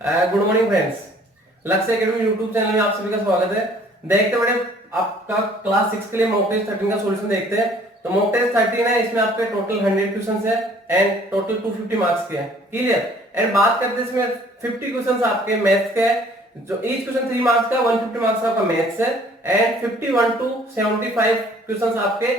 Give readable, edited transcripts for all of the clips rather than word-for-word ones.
Good morning friends, लक्ष्य academy YouTube channel में आप सभी का स्वागत है। देखते बड़े आपका क्लास 6 के लिए मॉक टेस्ट 13 का सॉल्यूशन देखते हैं। तो मॉक टेस्ट 13 है, इसमें आपके टोटल 100 क्वेश्चंस है एंड टोटल 250 मार्क्स के हैं। क्लियर। एंड बात करते हैं इसमें 50 क्वेश्चंस आपके मैथ्स के हैं, जो ईच क्वेश्चन 3 मार्क्स का, 150 मार्क्स का आपका मैथ्स है एंड 51 टू 75 क्वेश्चंस आपके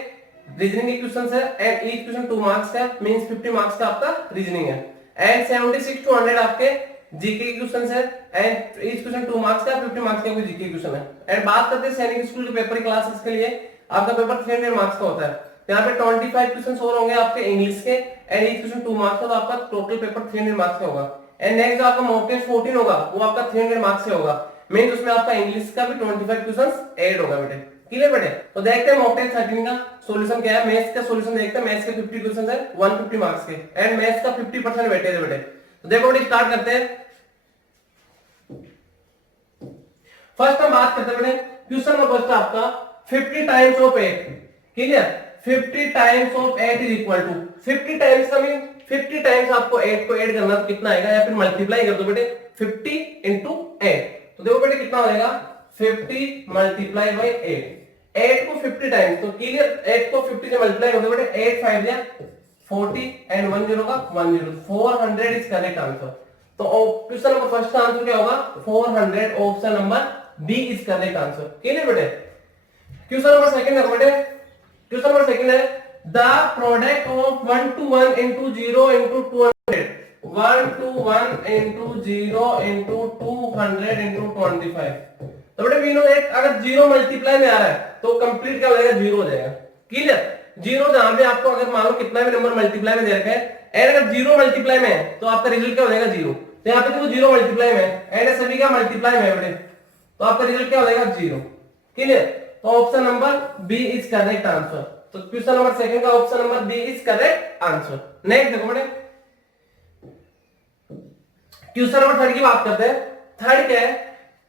रीजनिंग के क्वेश्चंस है एंड ईच क्वेश्चन 2 मार्क्स का, मींस 50 मार्क्स का आपका रीजनिंग है एंड 76 टू 100 आपके जीके के क्वेश्चंस है एंड ईच क्वेश्चन 2 मार्क्स का, 50 मार्क्स का कोई जीके क्वेश्चन है। एंड बात करते हैं सैनिक स्कूल के पेपर क्लासेस के लिए, आपका पेपर 300 मार्क्स का होता है। तो यहाँ पे 25 क्वेश्चंस और होंगे आपके इंग्लिश के एंड ईच क्वेश्चन 2 मार्क्स का, तो आपका टोटल पेपर 300 मार्क्स का होगा। एंड नेक्स्ट जो आपका मॉक टेस्ट 14 होगा वो आपका 300 मार्क्स से होगा, मींस उसमें आपका इंग्लिश का भी 25 क्वेश्चंस ऐड होगा बेटे। क्लियर बेटे। तो देखते हैं मॉक टेस्ट 13 का सॉल्यूशन क्या है। मैथ्स का सॉल्यूशन देखते हैं। मैथ्स के 50 क्वेश्चंस है 150 मार्क्स के एंड मैथ्स का 50% वेटेज है बेटे। तो देखो बेटे स्टार्ट करते हैं। फर्स्ट हम बात करते हैं बेटे, क्वेश्चन नंबर फर्स्ट आपका 50 times of 8। Clear. 50 times of 8 is equal to 50 times का मीन 50 टाइम्स आपको 8 को ऐड करना, तो कितना आएगा, या फिर मल्टीप्लाई कर दो बेटे 50 into 8। तो देखो बेटे कितना हो जाएगा 50 मल्टीप्लाई बाई 8 को 50 टाइम्स। तो क्लियर 8 को 50 से मल्टीप्लाई कर दो बेटे, 8 5 या 40 एंड 1 0 का 10, 400 इज करेक्ट आंसर। तो क्वेश्चन नंबर फर्स्ट का आंसर क्या होगा 400, option number B is correct answer. Clear बेटे। क्वेश्चन नंबर सेकंड है बेटे, क्वेश्चन नंबर सेकंड है the product of 1 to 1 into 0 into 200, 1 to 1 into 0 into 200 into 25। तो बेटे वी नो दैट अगर 0 मल्टीप्लाई में आ रहा है तो कंप्लीट क्या हो जाएगा, 0 हो जाएगा। क्लियर। 0 जहां पे आपको अगर मान लो कितना भी नंबर मल्टीप्लाई में दे रखा है एंड अगर 0 मल्टीप्लाई में है तो आपका रिजल्ट क्या हो जाएगा 0। तो यहाँ पे देखो 0 मल्टीप्लाई में है एंड सभी का मल्टीप्लाई में है बेटे, तो आपका रिजल्ट क्या हो जाएगा 0। क्लियर। तो option number B is correct answer. तो क्वेश्चन नंबर सेकंड का option number B is correct answer. Next देखो बेटे, क्वेश्चन नंबर थर्ड की बात करते हैं। थर्ड क्या है,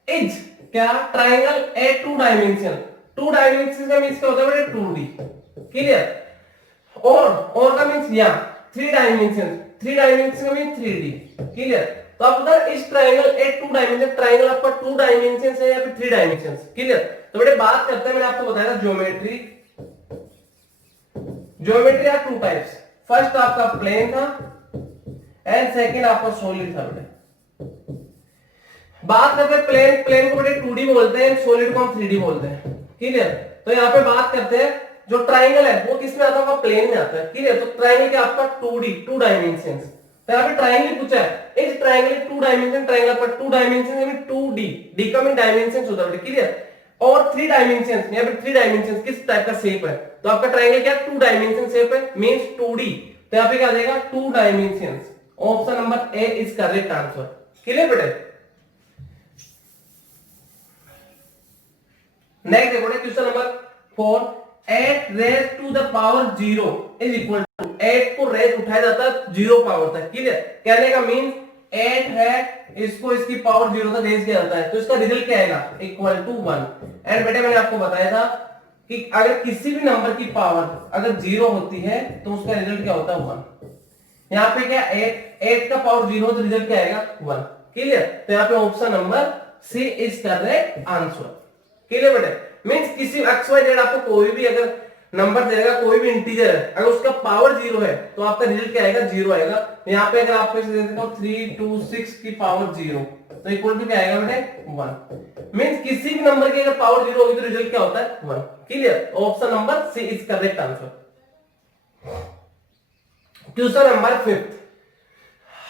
इज क्या ट्राइंगल ए 2 डायमेंशन। 2 डायमेंशन का मींस क्या होता है बेटे 2D। क्लियर। और का मींस या 3 डायमेंशन, 3 डायमेंशन का मींस 3D। क्लियर। तो आप उधर इस ट्राइंगल ए 2 डायमेंशन, ट्राइंगल आपका 2 डायमेंशन है या फिर 3 डायमेंशन। क्लियर। तो बेटे बात करते हैं, मैंने आपको बताया था geometry. Geometry are 2 types, first आपका प्लेन था एंड सेकंड आपका सॉलिड था बेटे। बात करते हैं प्लेन, प्लेन को बेटे 2D बोलते हैं, सॉलिड को हम 3D बोलते हैं। क्लियर। तो यहाँ पे बात करते हैं जो ट्राइंगल है वो किसमें आता है, प्लेन में आता है। क्लियर। तो ट्राइंगल क्या आपका 2D, 2 डायमेंशंस। तो यहाँ पे ट्राइंगल पूछा है, इस ट्राइंगल 2 डायमेंशन ट्राइंगल पर 2 डायमेंशन में 2D, डी का मीन डायमेंशंस होता है। क्लियर। और 3 डायमेंशंस, यहाँ पे 3 डायमेंशंस किस टाइप का शेप है, तो आपका ट्राइंगल क्या 2 डायमेंशन शेप है, मींस 2D। तो यहाँ पे क्या आ जाएगा 2 dimensions, option number A is correct answer. Clear बेटे। नेक्स्ट देखो question number 4, 8 raise to the power 0 is equal to 8 को रेज उठाया जाता है 0 पावर तक। क्लियर। कहने का मींस 8 है, इसको इसकी पावर 0 तक रेज किया जाता है, तो इसका रिजल्ट क्या आएगा इक्वल टू 1। एंड बेटे मैंने आपको बताया था कि अगर किसी भी नंबर की पावर अगर 0 होती है तो उसका रिजल्ट क्या होता है 1। यहाँ पे क्या 8 का पावर 0 तो रिजल्ट क्या आएगा 1। क्लियर। तो यहाँ पे option number C is correct answer. Clear बेटे। मींस किसी एक्स वाई जेड आपको कोई भी अगर नंबर देगा, कोई भी इंटीजर है, अगर उसका पावर 0 है तो आपका रिजल्ट क्या आएगा 0 आएगा। यहाँ पे अगर आपको इसे दे देता हूं 326 की पावर 0 तो इक्वल टू क्या आएगा बेटे 1। मींस किसी भी नंबर की अगर पावर 0 होगी तो रिजल्ट क्या होता है 1। Clear. Option number C is correct answer. Question number 5,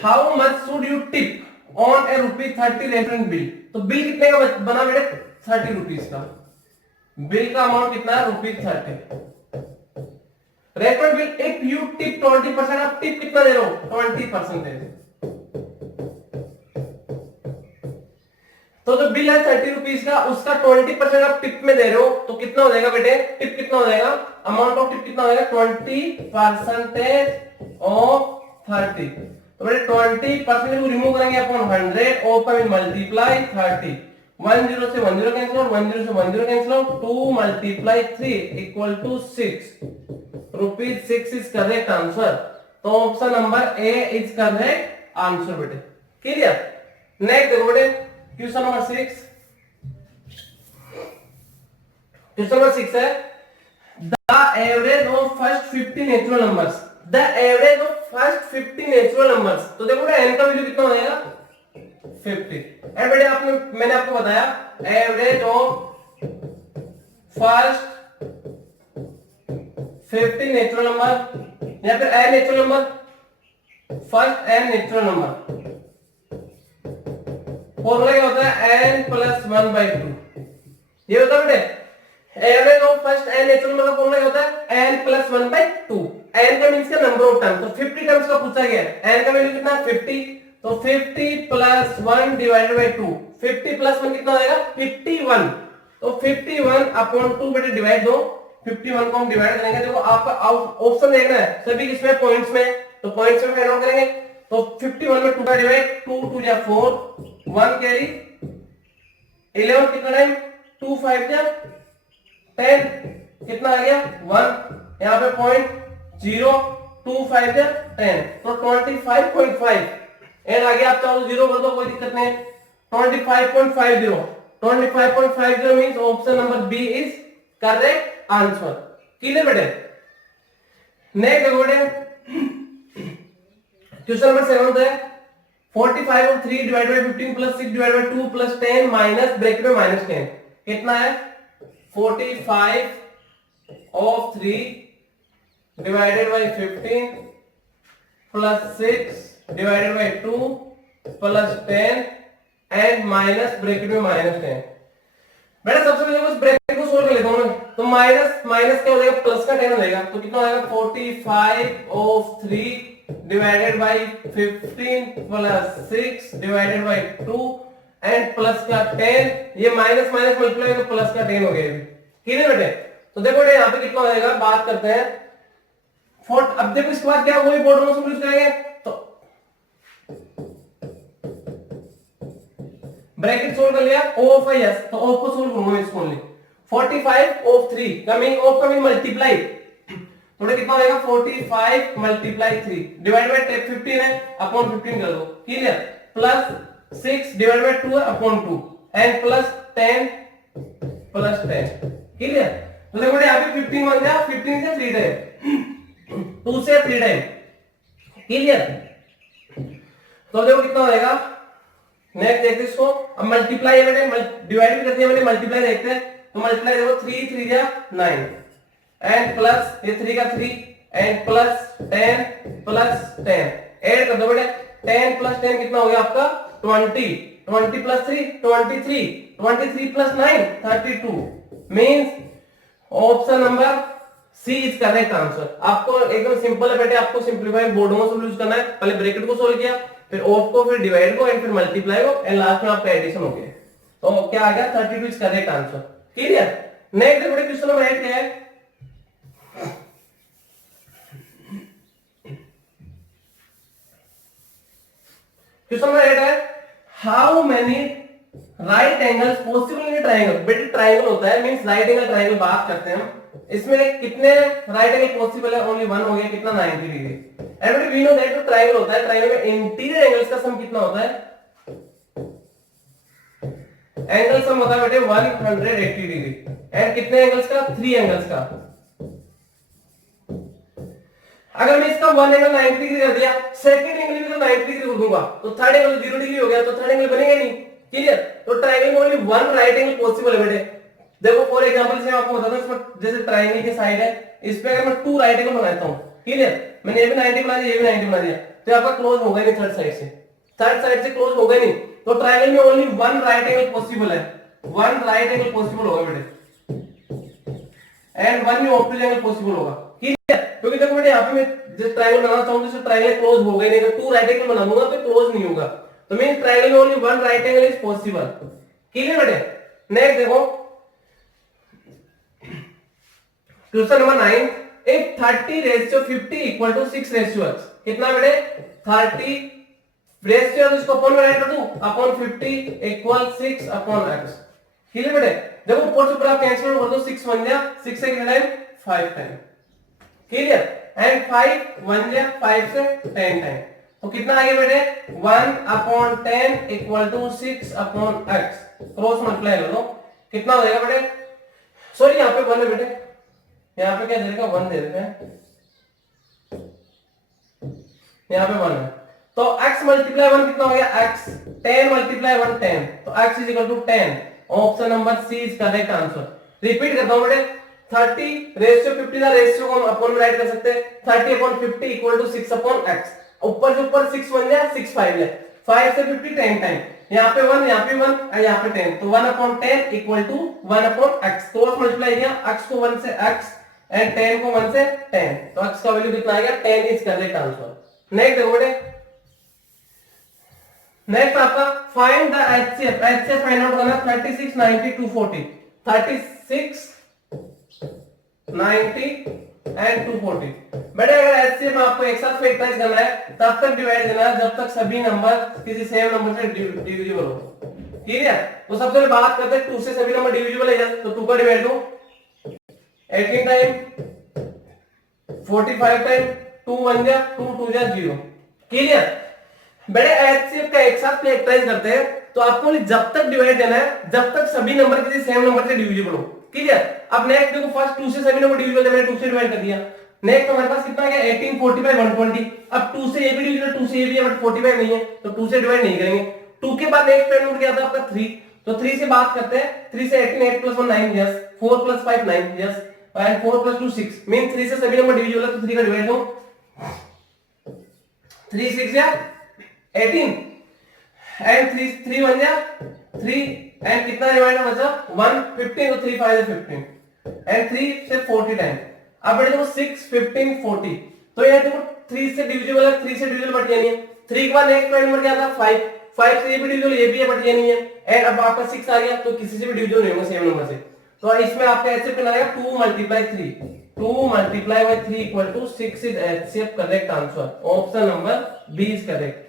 how much should you tip on a ₹30 restaurant bill. तो बिल कितने का बना बेटे 30 रुपीज का। बिल का अमाउंट कितना है ₹30। Restaurant bill if you tip 20%, आप टिप कितना दे रहे हो 20%। तो जो बिल है 30 रुपीज का, उसका 20% आप टिप में दे रहे हो तो कितना हो जाएगा बेटे, टिप कितना हो जाएगा, अमाउंट ऑफ टिप कितना हो जाएगा 20% ऑफ 30। तो बेटे 20% को रिमूव करेंगे अपॉन 100 ऑफ का मल्टीप्लाई 30। 10 से 10 कैंसिल आउट, 10 से 10 cancel out, 2 multiply 3 equal to 6 rupees. 6 is correct answer. तो option number A is correct answer बेटे। क्लियर। नेक्स्ट देखो बेटे क्वेश्चन नंबर 6, क्वेश्चन नंबर 6 है the average of first 50 natural numbers, the average of first 50 natural numbers. तो देखो बेटा n का value कितना हो जाएगा 50। एंड बेटे आपने मैंने आपको बताया average of first 50 natural number या फिर n natural number, first n natural number formula क्या होता है n प्लस 1/2। ये होता है बेटे average of first n natural number का फॉर्मूला क्या होता है n प्लस 1/2। n का मींस का नंबर ऑफ टर्म, तो 50 टर्म्स का पूछा गया है, n का वैल्यू कितना है 50, तो 50 प्लस 1 डिवाइडेड बाय 2, 50 प्लस 1 कितना हो जाएगा 51, तो 51 अपॉन 2 बेटे डिवाइड दो, 51 को हम डिवाइड करेंगे। देखो आपका ऑप्शन देखना है सभी किसमें पॉइंट्स में, तो पॉइंट्स में फाइंड आउट करेंगे, तो 51 में 2 का डिवाइड 2 2 या 4 1 कैरी 11 कितना टाइम 2 5 या 10 कितना आ गया 1, यहाँ पे पॉइंट 0 2 5 या 10, तो 25.5 एंड आगे आप चाहो 0 कर दो कोई दिक्कत नहीं, 25.50 25.50 means option number B is correct answer. Clear बेटे। नेक्स्ट देखो बेटे क्वेश्चन नंबर 7 है 45 और 3 divided by 15 plus 6 divided by 2 plus 10 minus bracket में माइनस 10 कितना है 45 of 3 divided by 15 plus 6 divided by 2 plus 10 and minus bracket में माइनस 10। बेटा सबसे पहले उस ब्रैकेट को सोल्व कर लेता हूं मैं, तो माइनस माइनस क्या हो जाएगा प्लस का 10 हो जाएगा, तो कितना हो जाएगा 45 of 3 divided by 15 plus 6 divided by 2 and plus का 10, ये माइनस माइनस मल्टीप्लाई तो प्लस का 10 हो गया। क्लियर बेटे। तो देखो बेटे यहाँ पे कितना हो जाएगा, बात करते हैं अब देखो इसके बाद क्या वही बोर्ड में यूज करेंगे, तो ब्रैकेट सोल्व कर लिया o ऑफ s, तो o को सोल्व करूंगा इसको only 45 of 3 coming of coming multiply, तो कितना होगा 45 मल्टीप्लाई 3 डिवाइड बाय 15 है अपॉन 15 कर दो। Clear. Plus 6 divide by 2 upon 2 and plus 10 plus 10। Clear. तो देखो यहाँ पे 15 बन गया, 15 से 3 टाइम 2 से 3 टाइम। क्लियर। तो देखो कितना हो जाएगा, नेक्स्ट देखते इसको, अब मल्टीप्लाई है बेटे, डिवाइड भी करते हैं बेटे, मल्टीप्लाई देखते हैं, तो मल्टीप्लाई देखो 3 3 या 9 एंड प्लस ये 3 का 3 एंड प्लस 10 प्लस 10 ऐड कर दो बेटे, 10 प्लस 10 कितना हो गया आपका 20, 20 plus 3 23, 23 plus 9 32 means option number C is correct answer. आपको एकदम सिंपल है बेटे, आपको सिंपलीफाई बोर्ड में सोल्व करना है, पहले ब्रैकेट को सोल्व किया, फिर ऑफ को, फिर डिवाइड को एंड फिर मल्टीप्लाई को एंड लास्ट में आपका एडिशन हो गया, तो क्या आ गया 32 is correct answer. Clear. Next देखो क्वेश्चन नंबर 8 क्या है, क्वेश्चन नंबर 8 है how many right angles possible in triangle. बेटे ट्रायंगल होता है मींस राइट एंगल ट्रायंगल बात करते हैं हम, इसमें कितने राइट एंगल पॉसिबल है, ओनली वन हो गया, कितना 90 degree. Every we know that triangle होता है, ट्रायंगल में इंटीरियर एंगल्स का सम कितना होता है, एंगल सम होता है बेटे 180 डिग्री एंड कितने एंगल्स का 3 एंगल्स का। अगर मैं इसका वन एंगल 90 डिग्री कर दिया, सेकंड एंगल भी तो 90 डिग्री कर दूंगा, तो थर्ड एंगल 0 डिग्री हो गया, तो थर्ड एंगल बनेगा नहीं। क्लियर। तो ट्रायंगल में only one right angle possible है बेटे। देखो फॉर एग्जांपल से आपको बताता हूं, इसमें जैसे ट्रायंगल की साइड है, इस पे अगर मैं 2 राइट एंगल बनाता हूं, क्लियर, मैंने ये भी 90 बना दिया, ये भी 90 बना दिया, तो आपका क्लोज होगा नहीं थर्ड साइड से, थर्ड साइड से क्लोज होगा नहीं, तो ट्रायंगल में only one right angle possible है, वन राइट एंगल पॉसिबल होगा बेटे and one opposite angle possible होगा। क्लियर। क्योंकि देखो बेटे यहाँ पे मैं जिस ट्रायंगल बनाना चाहूं तो ट्रायंगल क्लोज होगा ही नहीं, अगर 2 राइट एंगल बना दूंगा तो क्लोज नहीं होगा, तो मींस ट्रायंगल में only one right angle is possible. Clear बेटे। नेक्स्ट देखो question number 9, if 30 ratio 50 equal to 6 ratio x, कितना बेटे 30 रेशियो इसको अपन में राइट कर दूं upon 50 equal 6 upon x। Clear बेटे। देखो ऊपर से ऊपर आप कैंसिल कर दो, 6 बन गया, 6 से कितना टाइम 5 टाइम। क्लियर। एंड 5 बन गया 5 से 10 टाइम, तो कितना आ गया बेटे 1/10 equal to 6/x। Cross multiply कर दो, कितना हो जाएगा बेटे, सॉरी यहाँ पे 1 है बेटे, यहाँ पे क्या दे देगा 1 दे देते हैं, यहाँ पे 1 है। तो x मल्टीप्लाई 1 कितना हो गया x, 10 मल्टीप्लाई 1 10, तो x is equal to 10। Option number C is correct answer. Repeat करता हूं बेटे, 30 रेशियो 50 का रेशियो को हम अपन में राइट कर सकते हैं, 30/50 इक्वल टू 6/x। ऊपर से ऊपर 6 बन गया, 6 5 है, 5 से 50 10 टाइम, यहाँ पे 1 यहाँ पे 1 और यहाँ पे 10, तो 1/10 equal to 1/x। Cross multiply किया, x को 1 से x एंड 10 को 1 से 10, तो x का वैल्यू कितना आएगा 10 इज करेक्ट आंसर। नेक्स्ट देखो बेटे, नेक्स्ट आपका find the HCF. HCF find out करना 36 90 240, 36 90 एंड 240। बेटे अगर एचसीएफ आपको एक साथ फैक्टराइज करना है तब तक डिवाइड देना है जब तक सभी नंबर किसी सेम नंबर से डिविजिबल हो, ठीक है। तो सबसे पहले बात करते हैं 2 से सभी नंबर डिविजिबल है, तो 2 का डिवाइड दो 18 टाइम 45 टाइम, 2 1 जा 2 2 जा 0, क्लियर। बेटे एचसीएफ का एक साथ फैक्टराइज करते हैं तो आपको जब तक डिवाइड देना है जब तक सभी नंबर किसी सेम नंबर से डिविजिबल हो, क्लियर। अब नेक्स्ट देखो, फर्स्ट 2 से सभी नंबर डिविजिबल है, मैंने 2 से डिवाइड कर दिया। नेक्स्ट हमारे पास कितना आ गया 18 45 120। अब 2 से ये भी डिविजिबल, 2 से ये भी है बट 45 नहीं है, तो 2 से डिवाइड नहीं करेंगे। 2 के बाद नेक्स्ट नंबर क्या था आपका 3, तो 3 से बात करते हैं, 3 से 18 8 + 1 9 यस, 4 + 5 9 यस, एंड 4 + 2 6 मीन 3 से सभी नंबर डिविजिबल है, तो 3 का डिवाइड दो, 3 6 या 18 एंड 3 1 या 3 एंड कितना डिवाइड है बचा 1 15, तो 3 5 है 15 एंड 3 से 40 टाइम। अब बेटे देखो 6 15 40, तो ये देखो 3 से डिविजिबल है, 3 से डिविजिबल बट ये नहीं है। 3 के बाद नेक्स्ट नंबर क्या था 5, 5 से ये भी डिविजिबल ये भी है बट ये नहीं है, एंड अब आपका 6 आ गया, तो किसी से भी डिविजिबल नहीं होगा सेम नंबर से। तो इसमें आपका एचसीएफ कितना आएगा 2 × 3, 2 × 3 equal to 6 is HCF correct answer. Option number B is correct.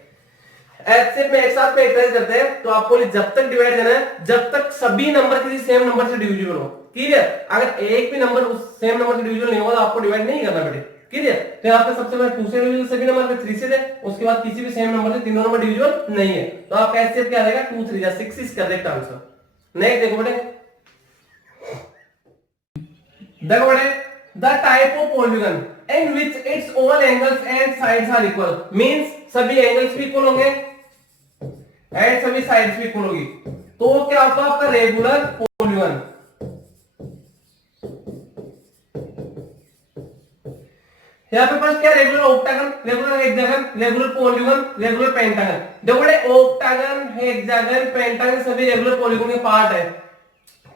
HCF में एक साथ फैक्टराइज करते हैं तो आपको जब तक डिवाइड देना है जब तक सभी नंबर किसी सेम नंबर से डिविजिबल हो, क्लियर। अगर एक भी नंबर उस सेम नंबर से डिविजिबल नहीं होगा तो आपको डिवाइड नहीं करना बेटे, क्लियर। तो यहाँ पे सबसे पहले 2 से डिविजिबल सभी नंबर पे 3 से थे, उसके बाद किसी भी सेम नंबर से तीनों नंबर डिविजिबल नहीं है, तो आपका एचसीएफ क्या आएगा 2 3 या 6 इज करेक्ट आंसर। नेक्स्ट देखो बेटे, the type of polygon in which its all angles and sides are equal means सभी एंगल्स भी इक्वल होंगे एंड सभी साइड्स भी इक्वल होगी, तो क्या होता है आपका रेगुलर पॉलीगन। यहाँ पे फर्स्ट क्या regular octagon, regular hexagon, regular polygon, regular pentagon. देखो बेटे ऑक्टागन हेक्सागन पेंटागन सभी रेगुलर पॉलीगन के पार्ट है,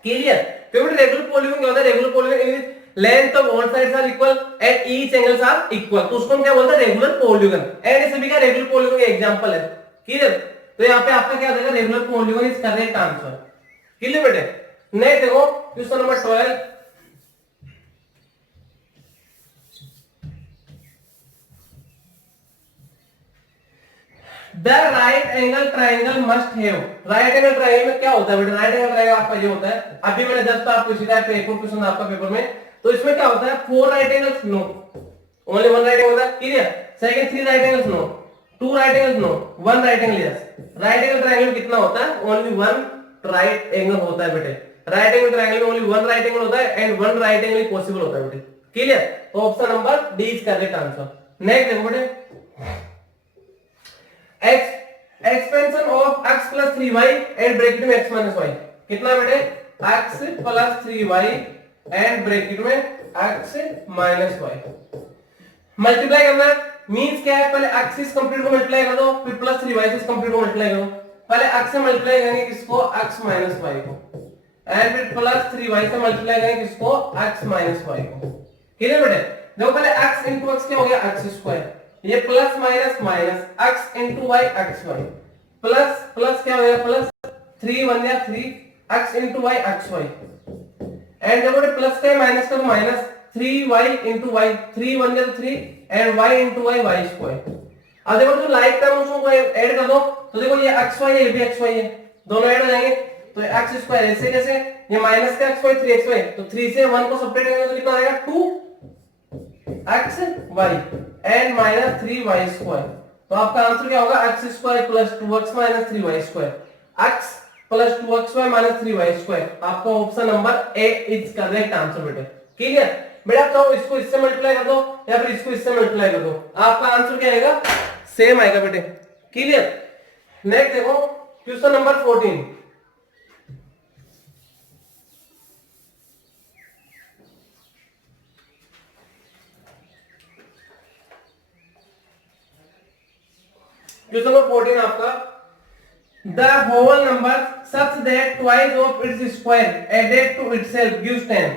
क्लियर। क्योंकि रेगुलर पॉलीगन क्या होता है, regular polygon in length of all sides are equal and each angles are equal, तो उसको हम क्या बोलते हैं रेगुलर पॉलीगन, एंड ये सभी का रेगुलर पॉलीगन का एग्जांपल है, क्लियर। तो यहाँ पे आपका क्या देगा regular polygon is correct answer, clear बेटे। नेक्स्ट देखो question number 12, the right angle triangle must have. Right angle triangle में क्या होता है बेटा, राइट एंगल ट्राइंगल आपका ये होता है, अभी मैंने जस्ट आपको इसी टाइप पे एक और क्वेश्चन आपका पेपर में, तो इसमें क्या होता है 4 right angles no, only 1 right angle होता है, clear. Second 3 right angles no, 2 right angles no, 1 right angle yes. Right angle triangle कितना होता है, ओनली 1 राइट एंगल होता है बेटे। राइट एंगल ट्राइंगल में ओनली 1 राइट एंगल होता है and 1 right angle he possible होता है बेटे, क्लियर। तो option number D is correct answer. Next देखो बेटे, expansion of x + 3y and bracket में x - y कितना बेटे x + 3y एंड ब्रैकेट में x - y। मल्टीप्लाई करना मींस क्या है, पहले x कंप्लीट को मल्टीप्लाई कर दो, फिर प्लस 3y से कंप्लीट को मल्टीप्लाई करो। पहले x से मल्टीप्लाई करेंगे किसको x - y को, एंड फिर प्लस 3y से मल्टीप्लाई करेंगे किसको x - y को, क्लियर बेटे। देखो पहले x * x क्या हो गया x², ये plus minus minus x * y xy, plus plus क्या हो गया प्लस 3 1 या 3 x * y xy, एंड जब ये प्लस का माइनस का माइनस 3y * y, 3 1 या 3 एंड y * y y²। अब देखो जो लाइक टर्म उसको ऐड कर दो, तो देखो ये xy है ये भी xy है, दोनों ऐड हो जाएंगे, तो x² ऐसे कैसे, ये माइनस का xy 3xy, तो 3 से 1 को सेपरेट करेंगे तो कितना आएगा 2xy एंड -3y²। तो तो आपका आंसर क्या होगा x square plus 2x minus 3y square, x plus 2xy minus 3y square. आपका option number A is correct answer बेटे। क्लियर बेटा, आप चाहो इसको इससे मल्टीप्लाई कर दो या फिर इसको इससे मल्टीप्लाई कर दो, आपका आंसर क्या आएगा, सेम आएगा बेटे। क्लियर। नेक्स्ट देखो क्वेश्चन नंबर 14। क्वेश्चन नंबर 14 आपका, the whole number such that twice of its square added to itself gives 10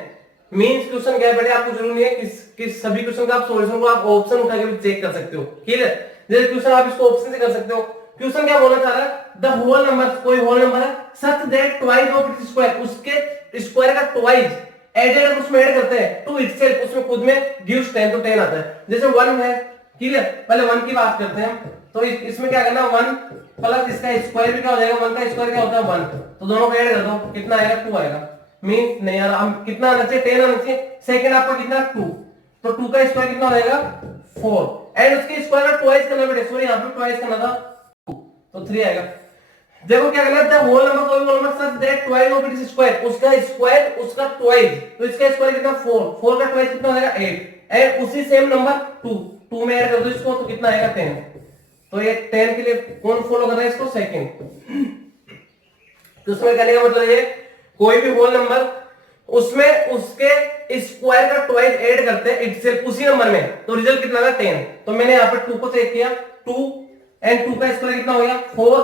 means question क्या है बेटे, आपको जरूरी नहीं है किस सभी क्वेश्चन का आप सॉल्यूशन को आप ऑप्शन उठा के भी चेक कर सकते हो। ठीक है, जैसे क्वेश्चन आप इसको ऑप्शन से कर सकते हो। क्वेश्चन क्या बोलना चाह रहा है, द होल नंबर, कोई होल नंबर है, सच that twice of its square, उसके स्क्वायर का ट्वाइस एडेड, उसमें ऐड करते हैं टू इटसेल्फ, उसमें खुद में गिव्स 10, तो 10 आता है। जैसे 1 है, ठीक है, पहले 1 की बात करते हैं, तो इसमें क्या करना, 1 प्लस इसका स्क्वायर भी क्या हो जाएगा, 1 का स्क्वायर क्या होता है 1, तो दोनों को ऐड कर दो, कितना आएगा 2 आएगा। मींस नहीं यार, हम कितना आना चाहिए 10 आना चाहिए, सेकंड आपका कितना 2, तो 2 का स्क्वायर कितना हो जाएगा 4, एंड उसके स्क्वायर का ट्वाइस करना बेटे, सॉरी यहां पे ट्वाइस करना था, तो 3 आएगा। देखो क्या करना है, होल नंबर कोई whole number such that twice of its square, उसका स्क्वायर उसका ट्वाइस, तो इसका स्क्वायर कितना 4, 4 का ट्वाइस कितना हो जाएगा 8, एंड उसी सेम नंबर 2 में ऐड कर दो इसको, तो कितना आएगा 10। तो ये 10 के लिए कौन फॉलो कर रहा है इसको, सेकंड। तो उसमें कहने का मतलब ये, कोई भी होल नंबर उसमें उसके स्क्वायर का ट्वाइस ऐड करते हैं इटसेल्फ उसी नंबर में, तो रिजल्ट कितना आएगा 10। तो मैंने यहाँ पर 2 को चेक किया, 2 एंड 2 का स्क्वायर कितना हो गया 4,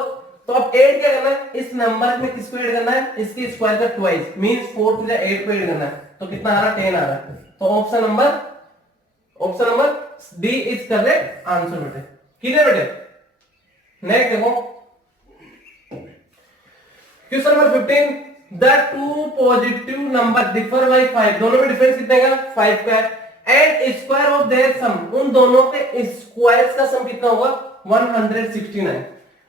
तो अब ऐड क्या करना है, इस नंबर में किसको ऐड करना है, इसके स्क्वायर का ट्वाइस, मींस 4 टू 8 को ऐड करना है, तो कितना आ रहा है 10 आ रहा है। तो option number D is correct answer बेटे। क्लियर बेटे। नेक्स्ट देखो question number 15, the two positive number differ by 5, दोनों में डिफरेंस कितने का 5 का है, एंड स्क्वायर ऑफ देयर सम, उन दोनों के स्क्वायर्स का सम कितना होगा 169,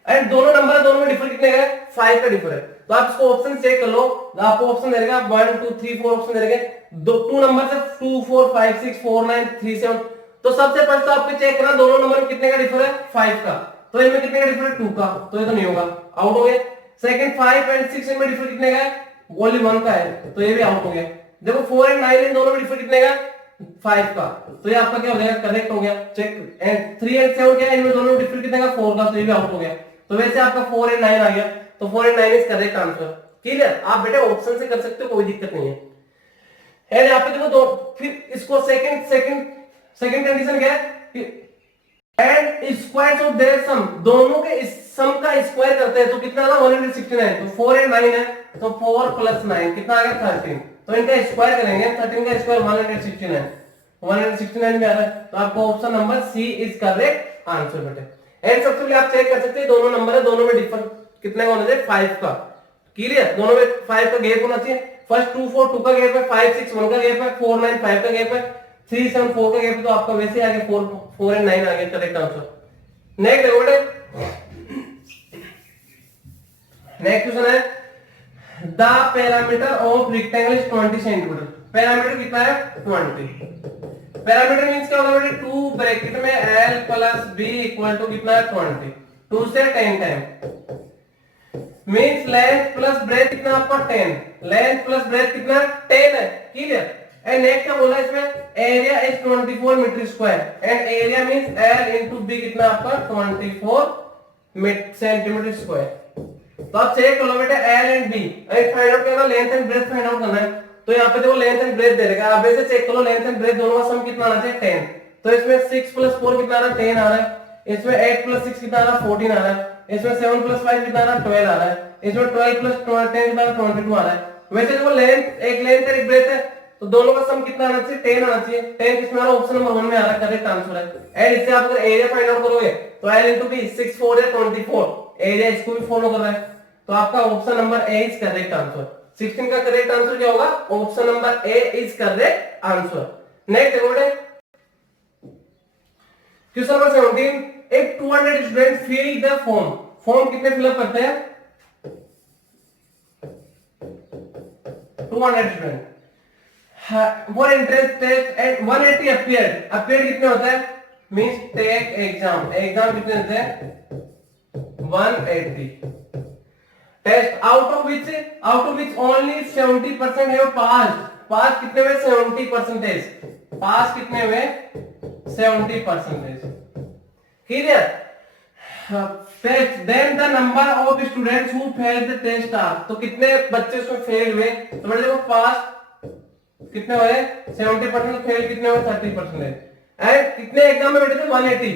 एंड दोनों नंबर दोनों में डिफर कितने का है 5 का डिफर है। तो आप इसको ऑप्शन चेक कर लो, आपको ऑप्शन दे देगा 1 2 3 4 ऑप्शन दे देंगे, टू नंबर से 2 4 5 6 4 9 3 7, तो सबसे पहले तो आपको चेक करना दोनों नंबर में कितने का डिफर है 5 का, तो इनमें कितने का डिफर है 2 का, तो ये तो नहीं होगा, आउट हो गए। सेकंड 5 एंड 6 इनमें डिफर कितने का है, ओनली 1 का है, तो ये भी आउट हो गया। देखो 4 एंड 9 इन दोनों में डिफर कितने का 5 का, तो ये आपका क्या हो जाएगा करेक्ट हो गया। चेक एंड 3 एंड 7 क्या है, इनमें दोनों में डिफर कितने का 4 का, तो ये भी आउट हो गया। तो वैसे आपका 4 एंड 9 आ गया, तो 4 and 9 is correct answer. Clear, आप बेटा ऑप्शन से कर सकते हो, कोई दिक्कत नहीं है। एंड यहाँ पे देखो दो, फिर इसको सेकंड कंडीशन क्या है, एंड स्क्वायर्स ऑफ देयर सम, दोनों के इस सम का स्क्वायर करते हैं, तो कितना था 169, तो 4 एंड 9 है, तो 4 प्लस 9 कितना आ गया 13, तो इनका स्क्वायर करेंगे, 13 का स्क्वायर 169 में आ रहा है, तो आपका option number C is correct answer बेटे। एंड सबसे पहले आप चेक कर सकते हैं दोनों नंबर है, दोनों में डिफर कितने का होना चाहिए 5 का। क्लियर, दोनों में 5 का गैप होना चाहिए, फर्स्ट 2 4 2 का गैप है, 5 6 1 का गैप है, 4 9 5 का गैप है, 3 7 4 का गैप है, तो आपका वैसे आ गया 4 एंड 9 आ गया करेक्ट आंसर। नेक्स्ट देखो बेटे, नेक्स्ट क्वेश्चन है, the parameter of rectangle is 20 centimetre, parameter कितना है 20, पैरामीटर मींस क्या होगा बेटे 2 ब्रैकेट में l plus b equal to कितना है 20, 2 से 10 time, means length plus breadth कितना आपका 10, लेंथ प्लस ब्रेथ कितना 10 है। क्लियर, एंड नेक्स्ट क्या बोला इसमें, area is 24 metre square, and area means l into b कितना आपका 24 सेंटीमीटर स्क्वायर। तो आप चेक करो बेटा l and b, find out करना, length and breadth find out करना है, तो यहाँ पे देखो लेंथ एंड ब्रेथ दे देगा, आप ऐसे चेक करो लेंथ एंड ब्रेथ दोनों का सम कितना आना चाहिए 10, तो इसमें 6 प्लस 4 कितना आ रहा है 10 आ रहा है, इसमें 8 प्लस 6 कितना आ रहा है 14 आ रहा है, इसमें 7 प्लस 5 कितना आ रहा है 12 आ रहा है, इसमें 12 प्लस 10 कितना आ रहा है 22 आ रहा है। वैसे देखो लेंथ एक ब्रेथ है, तो दोनों का सम कितना आना चाहिए 10 आना चाहिए, 10 किसमें आ रहा है ऑप्शन नंबर 1 में आ रहा है, करेक्ट आंसर है। एंड इससे आप अगर एरिया फाइंड आउट करोगे तो l into b 6 4 है 24, एरिया इसको भी फॉलो कर रहा है, तो आपका option number A is correct answer. 16 का करेक्ट आंसर क्या होगा, option number A is correct answer. Next देखो बेटे क्वेश्चन नंबर 17, एक 200 स्टूडेंट फिल द फॉर्म कितने फिलअप करते हैं 200 student for entrance test and 180 appeared कितने होता है मींस टेक एग्जाम, एग्जाम कितने देते हैं 180 test out of which only 70% है पास, पास कितने हुए 70%, पास कितने हुए 70%, clear. Test then the number of students who failed the test are, तो कितने बच्चे उसमें फेल हुए, तो बेटा देखो पास कितने हुए 70%, फेल कितने हुए 30%, एंड कितने एग्जाम में बेटे थे 180,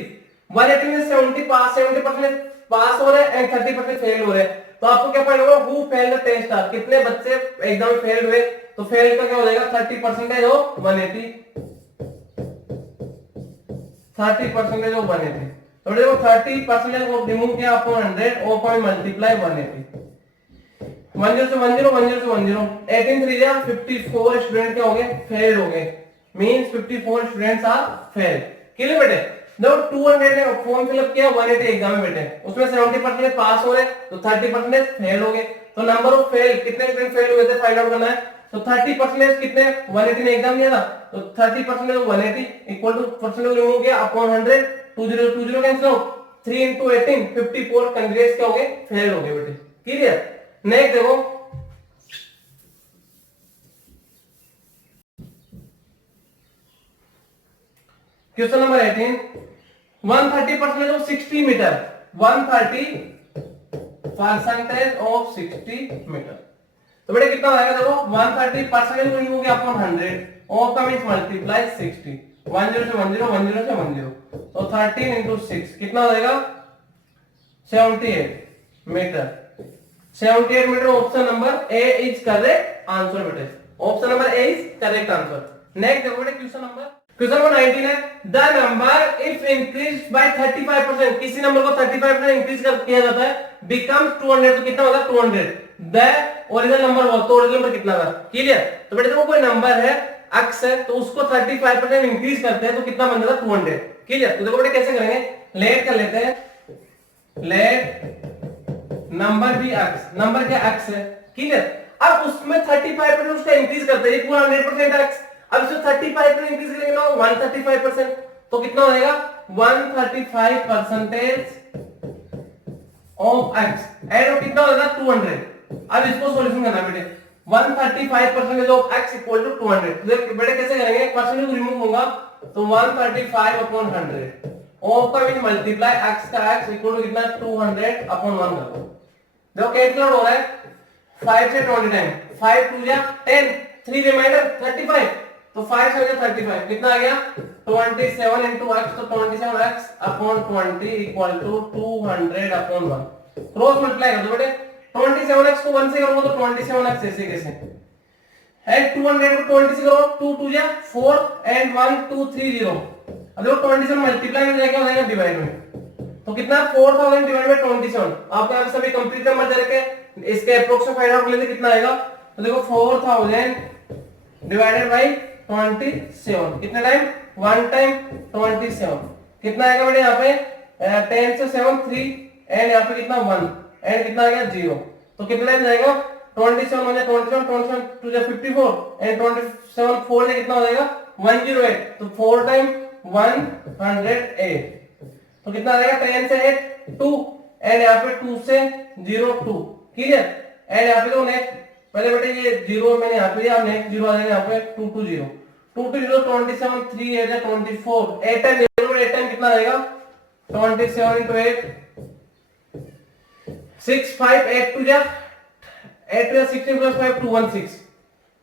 180 में 70 पास 70% पास हो रहे हैं एंड 30% फेल हो रहे हैं, तो आपको क्या फाइंड होगा who failed the test are, कितने बच्चे एग्जाम में फेल हुए, तो फेल का क्या हो जाएगा 30% ऑफ 180, 30% ऑफ 180, तो देखो 30% को रिमूव किया अपॉन 100 और पॉइंट मल्टीप्लाई 180, 10 से 10 10 से 10 18 3 या 54 स्टूडेंट क्या हो गए फेल हो गए, means 54 students are fail, clear बेटे। देखो 200 ने फॉर्म फिलअप किया 180 एग्जाम में बेटे, उसमें 70% पास हो रहे तो 30% फेल हो गए, तो नंबर ऑफ फेल कितने स्टूडेंट फेल हुए थे फाइंड आउट करना है, तो 30% कितने 180 ने एग्जाम दिया था, तो 30% of 180 equal to percentage remove किया upon 100, 20 cancel out, 3 into 18 54 candidates क्या हो गए फेल हो गए बेटे, क्लियर। नेक्स्ट देखो question number 18, 130% of 60 metre, 130% of 60 metre, तो बेटा कितना आएगा देखो 130% को रिमूव किया अपॉन 100 और का मींस मल्टीप्लाई 60, 10 से 10 10 से 10, तो 13 into 6 कितना हो जाएगा 78 metre, 78 metre, option number A is correct answer बेटे, option number A is correct answer. Next देखो बेटे क्वेश्चन नंबर 19 है, the number if increased by 35%, किसी नंबर को 35% इंक्रीज कर किया जाता है बिकम्स 200, तो कितना होगा 200, द ओरिजिनल नंबर वो, तो ओरिजिनल नंबर कितना था, क्लियर। तो बेटे देखो कोई नंबर है अक्स है तो उसको 35% इंक्रीज करते हैं तो कितना बन जाता 200, क्लियर। तो देखो बेटे कैसे करेंगे, लेट कर लेते हैं, लेट नंबर भी अक्स, नंबर क्या अक्स है, क्लियर। अब उसमें 35% उसका इंक्रीज करते हैं, ये पूरा 100% अक्स, अब इसमें 35% इंक्रीज करेंगे ना 135%, तो कितना हो जाएगा 135% ऑफ x एंड कितना हो जाएगा 200। अब इसको सॉल्यूशन करना बेटे, 135% ऑफ x इक्वल टू 200, तो बेटे कैसे करेंगे, परसेंटेज को रिमूव होगा तो 135 अपॉन 100 ऑफ का मीन मल्टीप्लाई x का x इक्वल टू कितना 200 अपॉन 1 कर दो, देखो कैंसिल आउट हो रहा है 5 से 20 टाइम, 5 2 जा 10, 3 रिमाइंडर 35, तो 5 से हो गया 35, कितना आ गया 27 into x, तो 27x upon 20 equal to 200 upon 1, cross multiply कर दो बेटे, 27x को 1 से करोगे तो 27x ऐसे कैसे, एंड 200 को 20 से करो 2 2 जा 4 एंड 1 2 3 0, अब देखो 27 मल्टीप्लाई में जाके हो जाएगा डिवाइड में, तो कितना 4000 डिवाइड बाय 27, आपको यहां सभी कंप्लीट नंबर दे रखे, इसके एप्रोक्स फाइंड आउट लेते कितना आएगा, तो देखो 4000 डिवाइडेड बाय 27, कितना टाइम 1 टाइम 27, कितना आएगा बेटे यहाँ पे 10 से 7 3 एंड यहाँ पे कितना 1 एंड कितना आ गया 0, तो कितना टाइम जाएगा 27 हो जाएगा 27 2 जा 54 एंड 27 4 से कितना हो जाएगा 108, तो 4 टाइम 108, तो कितना आ जाएगा 10 से 8 2 एंड यहाँ पे 2 से 0 2, क्लियर। एंड यहाँ पे तो नेक्स्ट पहले बेटे ये 0 मैंने यहाँ पे दिया, अब नेक्स्ट 0 आ जाएगा यहाँ पे 2 2 0 2 2 0 27 3 8 24 8 टाइम 0 8 टाइम कितना आएगा 27 into 8 6 5 8 2 जा 8 या 16 plus 5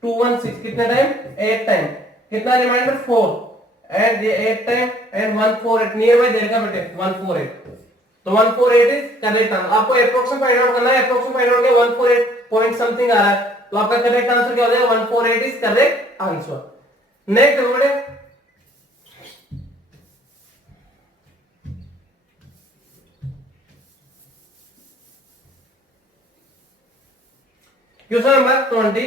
216 कितने टाइम 8 टाइम, कितना रिमाइंडर 4 एंड ये 8 टाइम एंड 148 नियर बाय देगा बेटे 148, तो 148 इज करेक्ट आंसर। आपको एप्रोक्सीमेट फाइंड आउट करना है, एप्रोक्सीमेट फाइंड आउट किया 148 पॉइंट समथिंग आ रहा है, तो आपका करेक्ट आंसर क्या हो जाएगा 148 इज करेक्ट आंसर। नेक्स्ट देखो बेटे question number 20,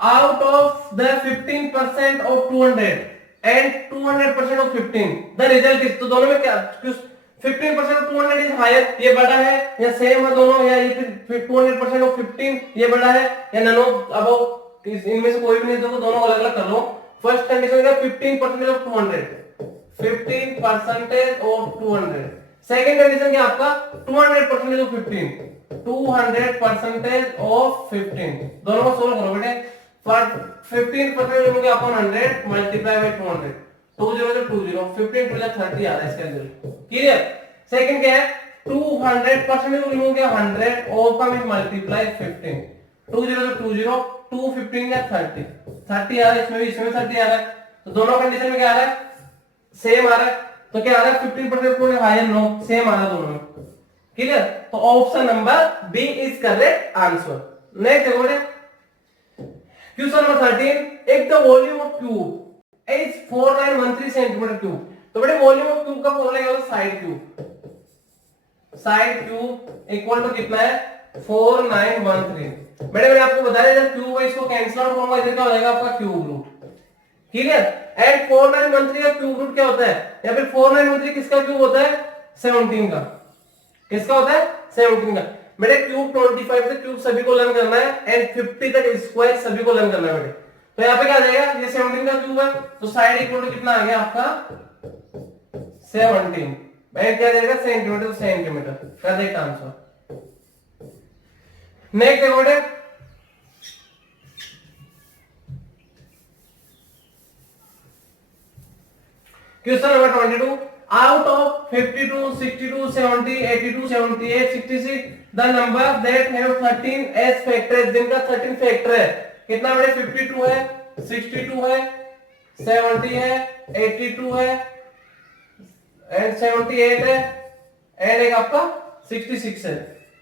out of the 15% of 200 and 200% of 15 the result is, तो दोनों में क्या 15% of 200 is higher, ये बड़ा है या सेम है दोनों, या ये फिर 200% of 15 ये बड़ा है या ननो अब इनमें से कोई भी नहीं, देखो दोनों अलग अलग कर लो। फर्स्ट कंडीशन क्या 15% of 200, 15% ऑफ 200। सेकंड कंडीशन क्या आपका 200% ऑफ 15, 200% ऑफ 15, दोनों को सोल्व करो बेटे। फॉर 15% लोगे अपन 100 मल्टीप्लाई बाय 200, 20 तो 20, 15 टू 30 आ रहा है इसका आंसर। क्लियर। सेकंड क्या है 200% लोगे 100 ऑफ का मीन मल्टीप्लाई 15, 20 तो 20, 2 15 या 30, 30 आ रहा है इसमें भी, इसमें 30 आ रहा है, तो दोनों कंडीशन में क्या आ रहा है सेम आ रहा है, तो क्या आ रहा है 15% थोड़े हायर नो, सेम आ रहा है दोनों में। क्लियर। तो option number B is correct answer. Next देखो question number 13, if the volume of cube is 4913 centimetre cube, तो बेटे वॉल्यूम ऑफ क्यूब का फॉर्मूला क्या होगा side cube, side cube equal to कितना है 4913। बेटे मैंने आपको बताया जब क्यूब है इसको कैंसिल आउट करूंगा इधर क्या हो जाएगा आपका क्यूब रूट। क्लियर। एंड 4913 का क्यूब रूट क्या होता है, या फिर 4913 किसका क्यूब होता है 17 का, किसका होता है 17 का। बेटे क्यूब 25 से क्यूब सभी को लर्न करना है एंड 50 तक स्क्वायर सभी को लर्न करना है बेटे। तो यहाँ पे क्या आ जाएगा ये 17 का क्यूब है तो साइड इक्वल टू कितना आ गया आपका 17, मैं क्या देगा centimetre, centimetre correct answer. Next देखो बेटे question number 22, out of 52 62 70 82 78 66 the number that have 13 as factors, जिनका 13 फैक्टर है कितना बेटे 52 है 62 है 70 है 82 है एंड 78 है एंड एक आपका 66 है।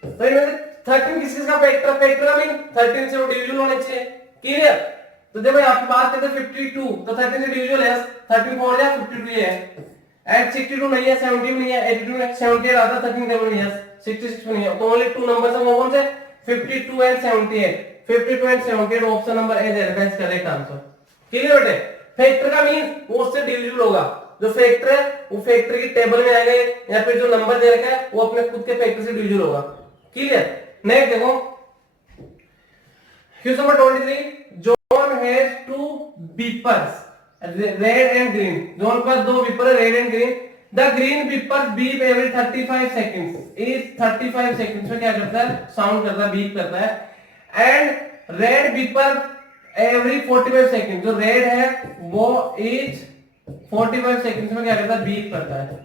तो इनमें से 13 किस किस का फैक्टर, फैक्टर का मीन 13 से वो डिविजिबल होने चाहिए। क्लियर। तो जब आपकी बात करते हैं 52 तो 13 से डिविजिबल है 13 4 या 52 ये है एंड 62 नहीं है 70 नहीं है 82 नहीं 78 आता 13 टेबल नहीं है 66 नहीं है, तो ओनली टू नंबर्स है वो कौन से 52 and 78, 52 and 78 option number A दे रखा है इसका करेक्ट आंसर। क्लियर बेटे। फैक्टर का मीन वो उससे डिविजिबल होगा, जो फैक्टर है वो फैक्टर की टेबल में आएगा या फिर जो नंबर दे रखा है वो अपने खुद के फैक्टर से डिविजिबल होगा। क्लियर। नेक्स्ट देखो question number 23, John has two beepers red and green, zone पर दो बीपर है red and green. The green beeper beep every 35 seconds, is 35 seconds में क्या करता है साउंड करता है बीप करता है and red beeper every 45 second, जो रेड है वो इज 45 सेकंड्स में क्या करता है बीप करता है।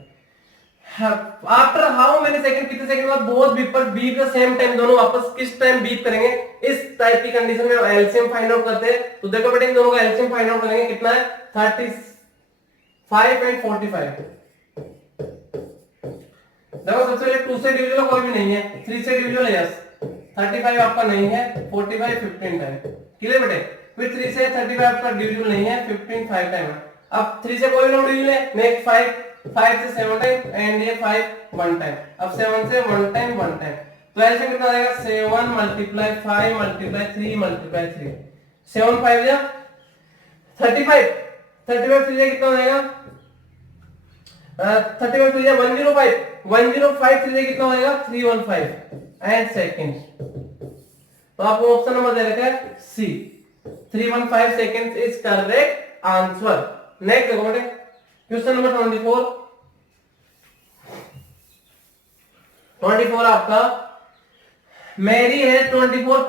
आफ्टर हाउ मेनी सेकंड, कितने सेकंड बाद both beeper beep the same time, दोनों वापस किस टाइम बीप करेंगे, इस टाइप की कंडीशन में एलसीएम फाइंड आउट करते हैं। तो देखो बेटे इन दोनों का एलसीएम फाइंड आउट करेंगे कितना है 35 एंड 45। देखो सबसे पहले 2 से डिविजिबल कोई भी नहीं है, 3 से डिविजिबल है यस, 35 आपका नहीं है 45 15 टाइम। क्लियर बेटे। फिर 3 से 35 आपका डिविजिबल नहीं है 15 5 टाइम है। अब 3 से कोई नंबर डिविजिबल है नेक्स्ट 5 से 7 टाइम एंड ये 5 1 टाइम। अब 7 से 1 टाइम 1 टाइम, तो ऐसे कितना आएगा 7 मल्टीप्लाई 5 मल्टीप्लाई 3 मल्टीप्लाई 3, 7 5 या 35, 35 3 कितना हो जाएगा 35 3 105, 105 3 कितना हो जाएगा 315 एंड सेकंड। तो आपको ऑप्शन नंबर दे रखा है C 315 seconds is correct answer. Next देखो बेटे क्वेश्चन नंबर 24 आपका मैरी है 24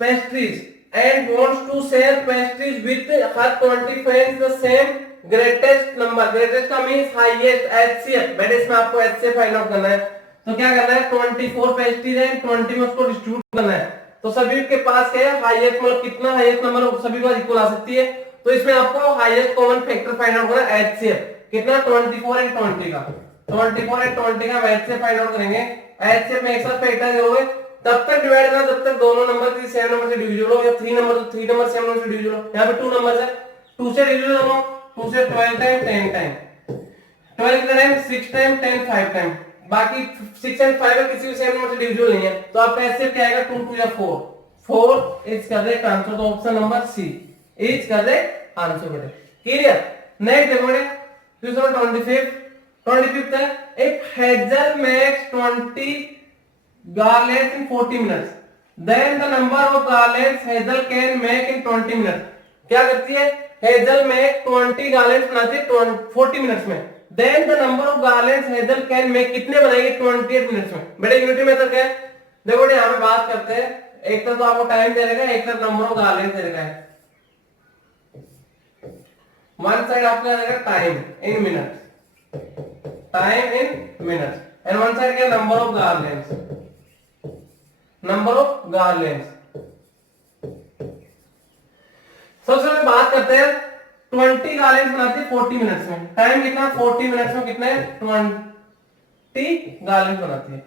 pastries and wants to share pastries with her 20 friends the same greatest number, greatest का मींस हाईएस्ट एचसीएफ। बेटे इसमें आपको एचसीएफ फाइंड आउट करना है, तो क्या करना है 24 पेस्ट्रीज है 20 में उसको डिस्ट्रीब्यूट करना है, तो सभी के पास क्या है हाईएस्ट, मतलब कितना हाईएस्ट नंबर सभी के पास इक्वल आ सकती है। तो इसमें आपको highest common factor find out करना है एचसीएफ, कितना 24 एंड 20 का, 24 एंड 20 का एचसीएफ फाइंड आउट करेंगे। एचसीएफ में एक साथ फैक्टर करोगे तब तक डिवाइड करना जब तक दोनों नंबर की सेम नंबर से डिविजिबल हो, या 3 नंबर तो 3 नंबर सेम नंबर से डिविजिबल हो। यहां पे 2 नंबर है 2 से डिविजिबल दोनों, 2 से 12 टाइम 10 टाइम, 12 कितना टाइम 6 टाइम 10 5 टाइम, बाकी 6 एंड 5 है किसी भी सेम नंबर से डिविजिबल नहीं है, तो आपका एचसीएफ क्या आएगा 2 2 या 4 इज करेक्ट आंसर। तो option number C is correct answer बेटे। क्लियर। नेक्स्ट देखो बेटे क्वेश्चन 25 है if Hazel makes 20 garlands in 40 minutes then the number of garlands hazel can make in 20 minutes। क्या करती है हेजल में 20 गार्लेंड्स बनाती है 40 मिनट्स में, then the number of garlands Hazel can make कितने बनाएगी 28 मिनट्स में। बेटे यूनिटी मेथड क्या है, देखो यहाँ पे बात करते हैं, एक तरफ तो आपको टाइम दे देगा, एक तरफ नंबर ऑफ गार्लेंड्स दे देगा। वन साइड आपको क्या देगा time in minutes, time in minutes, and one side क्या number of garlands, number of garlands. सबसे पहले बात करते हैं 20 गार्लेंड्स बनाती है 40 मिनट्स में, टाइम कितना 40 मिनट्स में कितने 20 गार्लेंड्स बनाती है।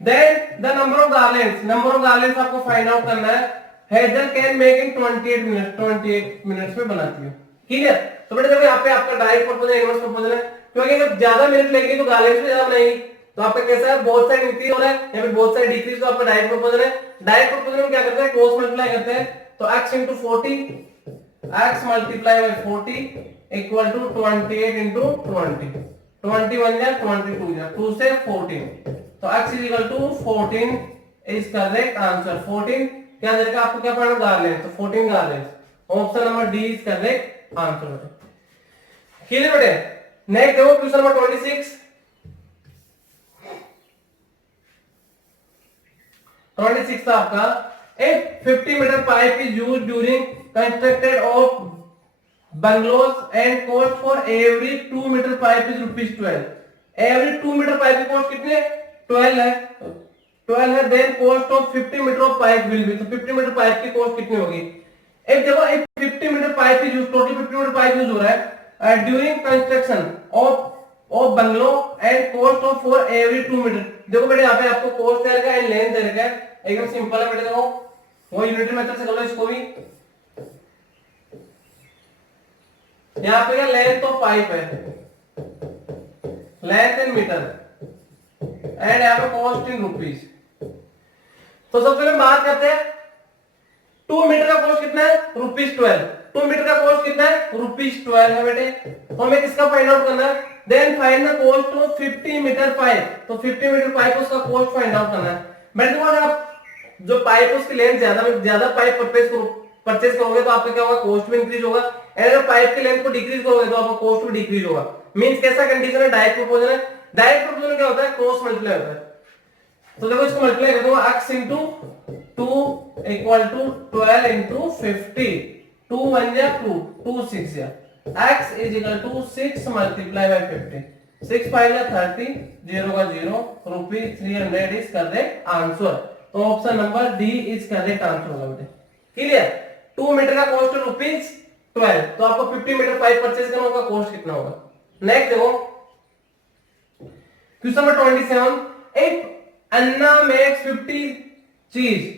Then the number of garlands, number of garlands आपको फाइंड आउट करना है, Hazel can make in 28 minutes, 28 minutes में बनाती है। ठीक है, तो बेटा देखो यहाँ पे आपका डायरेक्ट प्रपोजल है, इनवर्स प्रपोजल है, क्योंकि अगर ज्यादा मिनट लगेगी तो गार्लेंड्स में ज्यादा बनाएगी, तो आपका कैसा है बोथ साइड इंक्रीज हो रहा है, यहाँ पे बोथ साइड डिक्रीज, तो आपका डायरेक्ट प्रपोजल है। डायरेक्ट प्रपोजल में क्या करते हैं क्रॉस मल्टीप्लाई करते हैं, तो x into 40, x multiply by 40 equal to 28 into 20, 21 या 22 या 2 से 14, तो x is equal to 14 is correct answer। 14 क्या देगा आपको, क्या पढ़ना गार्लेंड्स, तो 14 garlands, option number D is correct answer. Clear बेटे, नेक्स्ट देखो क्वेश्चन नंबर 26। 26 था आपका, if 50 meter pipe is used during constructed of bungalows and cost for every 2 meter pipe is rupees 12, every 2 meter pipe की cost कितने 12 है, 12 है, then cost of 50 meter of pipe will be, तो 50 meter pipe की cost कितनी होगी। एक देखो एक 50 metre pipe use, total 50 metre pipe use हो रहा है during construction of bungalow and cost of for every 2 metre. देखो बेटे यहाँ पे आपको कॉस्ट दे रखा है एंड लेंथ दे रखा है, एकदम सिंपल है बेटे, देखो वो यूनिट मेथड से कर लो इसको भी। यहाँ पे क्या लेंथ ऑफ पाइप है, लेंथ इन मीटर, एंड यहाँ पे कॉस्ट इन रुपीज। तो सबसे पहले बात करते हैं 2 मीटर का कॉस्ट कितना है रुपीज 12, 2 मीटर का कॉस्ट कितना है रुपीज 12 है बेटे, तो हमें किसका फाइंड आउट करना है, then find the cost of 50 metre pipe, तो 50 मीटर पाइप उसका कॉस्ट फाइंड आउट करना है। बेटे देखो अगर आप जो पाइप उसकी लेंथ ज्यादा पाइप परचेज करोगे तो आपका क्या होगा कॉस्ट भी इंक्रीज होगा, एंड अगर पाइप की लेंथ को डिक्रीज करोगे तो आपका कॉस्ट भी डिक्रीज होगा। मींस कैसा कंडीशन है, डायरेक्ट प्रोपोजल है, डायरेक्ट प्रोपोजल क्या होता है क्रॉस मल्टीप्लाई होता है। तो देखो इसको मल्टीप्लाई कर दो, x into 2 equal to 12 into 50, 2 1 या 2, 2 6 या x is equal to 6 multiply by 50, 6 5 या 30, 0 का 0, रुपीज 300 इज करेक्ट आंसर। तो option number D is correct answer होगा बेटे। क्लियर, 2 मीटर का कॉस्ट रुपीज 12, तो आपको 50 मीटर पाइप परचेज करना होगा, कॉस्ट कितना होगा। नेक्स्ट देखो question number 27, if Anna makes 50 चीज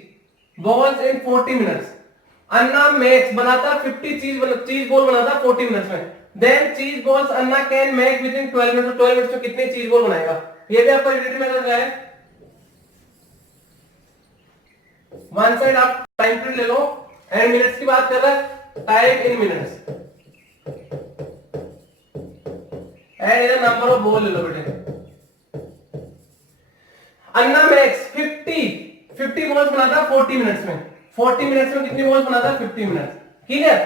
balls in 40 minutes, Anna makes बनाता 50 चीज बॉल बनाता 40 मिनट्स में, then cheese balls Anna can make within 12 minutes, 12 minutes में कितने चीज बॉल बनाएगा। ये भी आपका यूनिट मेथड का है। वन साइड आप टाइम पीरियड ले लो, एंड मिनट्स की बात कर रहा है टाइम इन मिनट्स, एंड इधर नंबर ऑफ बॉल ले लो बेटे। अन्ना मैक्स 50 बॉल्स बनाता 40 मिनट्स में, 40 मिनट्स में कितनी बॉल्स बनाता 50 मिनट्स। ठीक है,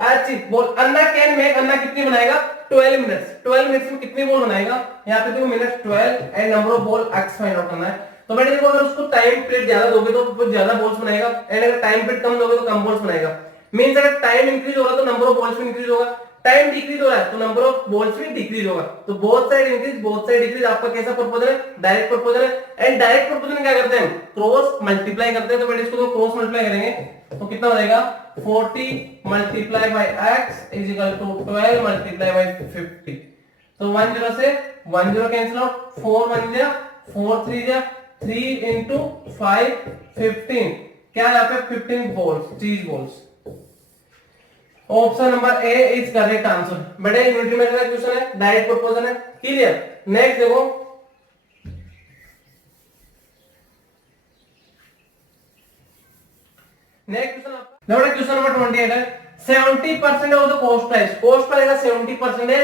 अच्छी बोल अन्ना कैन मेक, अन्ना कितनी बनाएगा 12 मिनट्स, 12 मिनट्स में कितनी बॉल बनाएगा, यहाँ पे देखो minute 12 and number of ball x find out करना है। तो बेटे देखो अगर उसको टाइम पीरियड ज्यादा दोगे तो वो ज्यादा बॉल्स बनाएगा, एंड अगर टाइम पीरियड कम दोगे तो कम बॉल्स बनाएगा। मींस अगर टाइम इंक्रीज हो रहा है तो नंबर ऑफ बॉल्स भी इंक्रीज होगा, टाइम डिक्रीज हो रहा है तो नंबर ऑफ बॉल्स भी डिक्रीज होगा। तो both side increase both side decrease आपका कैसा प्रपोजल है, डायरेक्ट प्रपोजल है। एंड डायरेक्ट प्रपोजल में क्या करते हैं क्रॉस मल्टीप्लाई करते हैं, तो बेटे इसको तो क्रॉस मल्टीप्लाई करेंगे तो कितना हो जाएगा 40 multiply by x is equal to 12 multiply by 50, तो 1 0 से 1 0 कैंसिल आउट, 4 1 जा 4 3 जा 3 into 5 15, क्या है यहाँ पे 15 balls cheese balls. Option number A is correct answer. बेटे यूनिट मेथड का क्वेश्चन है, डायरेक्ट प्रपोजल है। क्लियर, नेक्स्ट देखो नेक्स्ट क्वेश्चन आपका क्वेश्चन नंबर 28 है 70% of the cost price, cost price का 70% है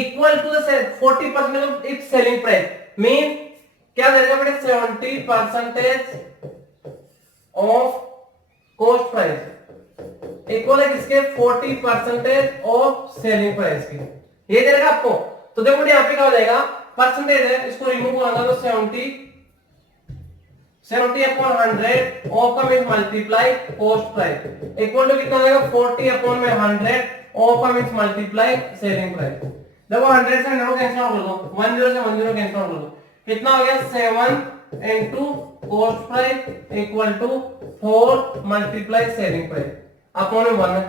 equal to the 40% of its selling price. Mean क्या देगा बेटे 70% ऑफ कॉस्ट प्राइस इक्वल है किसके 40% ऑफ सेलिंग प्राइस की, ये दे देगा आपको। तो देखो यहाँ पे क्या हो जाएगा, परसेंटेज है, इसको रिमूव करना तो 70 अपॉन 100 ऑफ का means multiply cost price equal to कितना हो जाएगा 40 अपॉन में 100 ऑफ का मींस मल्टीप्लाई सेलिंग प्राइस। देखो 100 से 100 कैंसिल कर दो, 10 से 10 कैंसिल कर दो, कितना हो गया 7 into cost price equal to 4 multiply selling price upon में 1 है।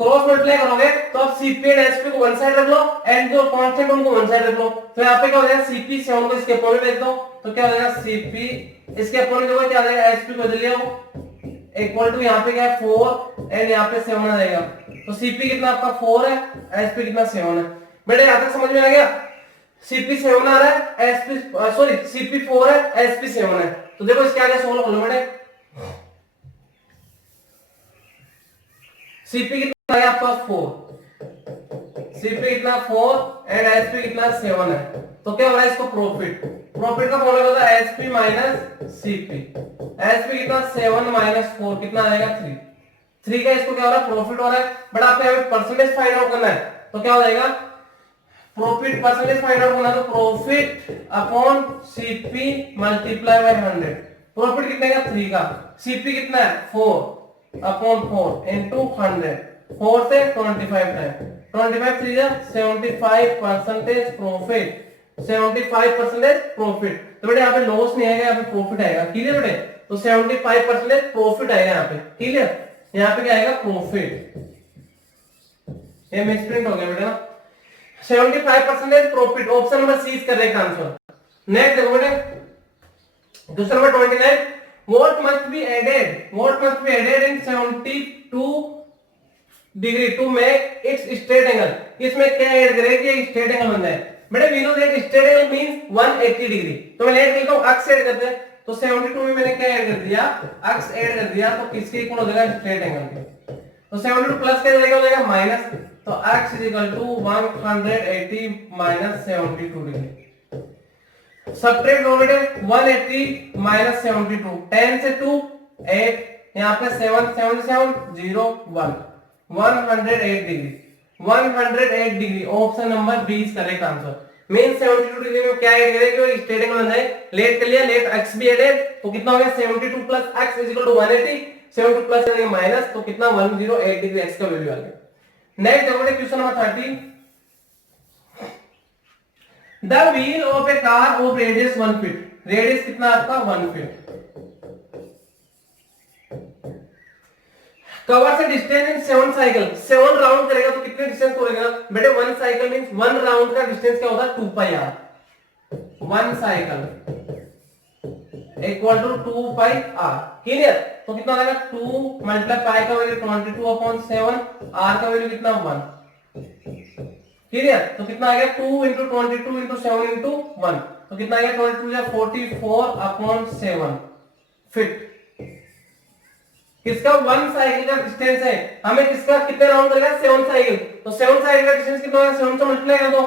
क्रॉस मल्टीप्लाई करोगे तो आप सीपी एंड एसपी को वन साइड रख लो एंड जो कांस्टेंट उनको वन साइड रख लो। तो यहाँ पे क्या हो जाएगा सीपी 7 को इसके अपोन में भेज दो, तो क्या हो जाएगा सीपी इसके अपोन में देखो क्या आ जाएगा एसपी को ले लिया इक्वल टू यहाँ पे क्या है 4 एंड यहाँ पे 7 आ जाएगा। तो सीपी कितना आपका 4 है, एसपी कितना 7 है। बेटे यहाँ तक समझ में आ गया, सीपी 7 आ रहा है, एसपी सॉरी सीपी 4 है, एसपी 7 है। तो देखो इसके आगे सोल्व कर लो बेटे, सीपी कितना है आपका 4, सीपी कितना 4 एंड एसपी कितना 7 है। तो क्या हो रहा है इसको प्रॉफिट, प्रॉफिट का फॉर्मूला होता है एसपी माइनस सीपी, एसपी कितना 7 माइनस 4 कितना आएगा 3 का इसको क्या हो रहा है प्रॉफिट हो रहा है। बट आपको यहाँ पे परसेंटेज फाइंड आउट करना है, तो क्या हो जाएगा प्रॉफिट परसेंटेज फाइंड आउट करना है, तो profit upon CP multiply by 100। Profit कितने का 3 का, सीपी कितना है 4 अपॉन 4 इनटू 100, 4 से 25 टाइम 25 3 75% प्रॉफिट, 75% प्रॉफिट। तो बेटे यहाँ पे लॉस नहीं आएगा, यहाँ पे प्रॉफिट आएगा, क्लियर बेटे। तो 75% प्रॉफिट आएगा यहाँ पे, क्लियर। यहाँ पे क्या आएगा प्रॉफिट, ये मिसप्रिंट हो गया बेटे ना, 75% profit. Option number C is correct answer. Next देखो बेटे question number 29, what must be added in 72 degree to make its straight angle. इसमें क्या ऐड करें कि ये स्ट्रेट एंगल बन जाए। बेटे we know that straight angle means 180 degree. तो मैं ऐड करता हूं अक्स ऐड करते हैं, तो 72 में मैंने क्या ऐड कर दिया अक्स ऐड कर दिया, तो किसके इक्वल हो जाएगा स्ट्रेट एंगल के। तो 72 प्लस क्या हो जाएगा माइनस, तो x is equal to 180 minus 72 degree. Subtract लो बेटे 180 माइनस 72, 10 से 2 8, यहाँ पे 7 7 7 0 1 108 degree, 108 degree. Option number B is correct answer. मेन 72 डिग्री में क्या ऐड करें कि स्ट्रेट एंगल बन जाए। लेट कर लिया, लेट x भी ऐड, तो कितना हो गया 72 plus x is equal to 180, 72 plus minus, तो कितना 108 डिग्री x का वैल्यू आ गया। नेक्स्ट देखो question number 30, the wheel of a car of radius 1 feet, radius कितना आपका 1 फीट, कवर से डिस्टेंस इन 7 साइकिल, 7 राउंड करेगा तो कितने डिस्टेंस करेगा बेटे 1 साइकिल मींस 1 राउंड का डिस्टेंस क्या होता है 2 pi R, 1 cycle equal to 2 pi R, clear. तो कितना आएगा 2 मल्टीप्लाई पाई का वैल्यू 22/7, आर का वैल्यू कितना 1, क्लियर। तो कितना आ गया 2 into 22 into 7 into 1, तो कितना आ गया 22 या 44/7 फीट। किसका 1 साइकिल का डिस्टेंस है, हमें किसका कितने राउंड करेगा 7 साइकिल, तो 7 साइकिल का डिस्टेंस कितना होगा 7 से मल्टीप्लाई कर दो,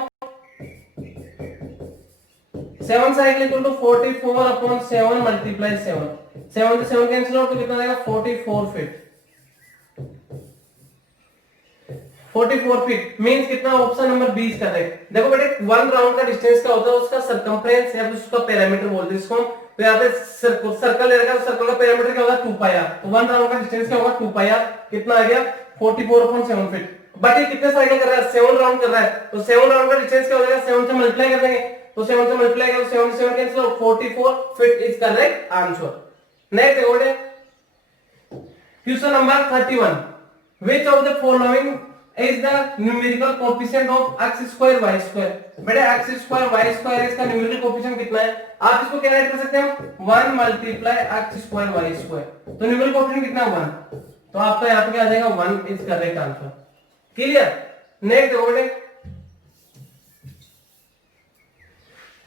7 साइकिल इक्वल टू 44/7 मल्टीप्लाई 7, 7 से 7 कैंसिल हो तो कितना आएगा 44 फीट, 44 फीट मींस कितना ऑप्शन नंबर 20 करेक्ट। देखो बेटे 1 राउंड का डिस्टेंस क्या होता है उसका सरकमफ्रेंस या फिर उसका पैरामीटर बोलते हैं इसको। तो यहाँ पे सर्कल ले रखा है, सर्कल का पैरामीटर क्या होगा 2 पाई आर, तो 1 राउंड का डिस्टेंस क्या होगा 2 पाई आर, कितना आ गया 44/7 फीट। बट ये कितने साइकिल कर रहा है 7 राउंड कर रहा है, तो 7 राउंड का डिस्टेंस क्या हो जाएगा 7 से मल्टीप्लाई कर देंगे, तो 7 से मल्टीप्लाई करो 7 से 7 cancel, 44 feet is correct answer. Next देखो question number 31, which of the following is the numerical coefficient of x square y square। बेटा x square y square इसका numerical coefficient कितना है, आप इसको क्या ऐड कर सकते हैं 1 multiply x square y square, तो numerical coefficient कितना 1, तो आपका यहाँ पे क्या आ जाएगा 1 is correct answer, clear. Next देखो बेटे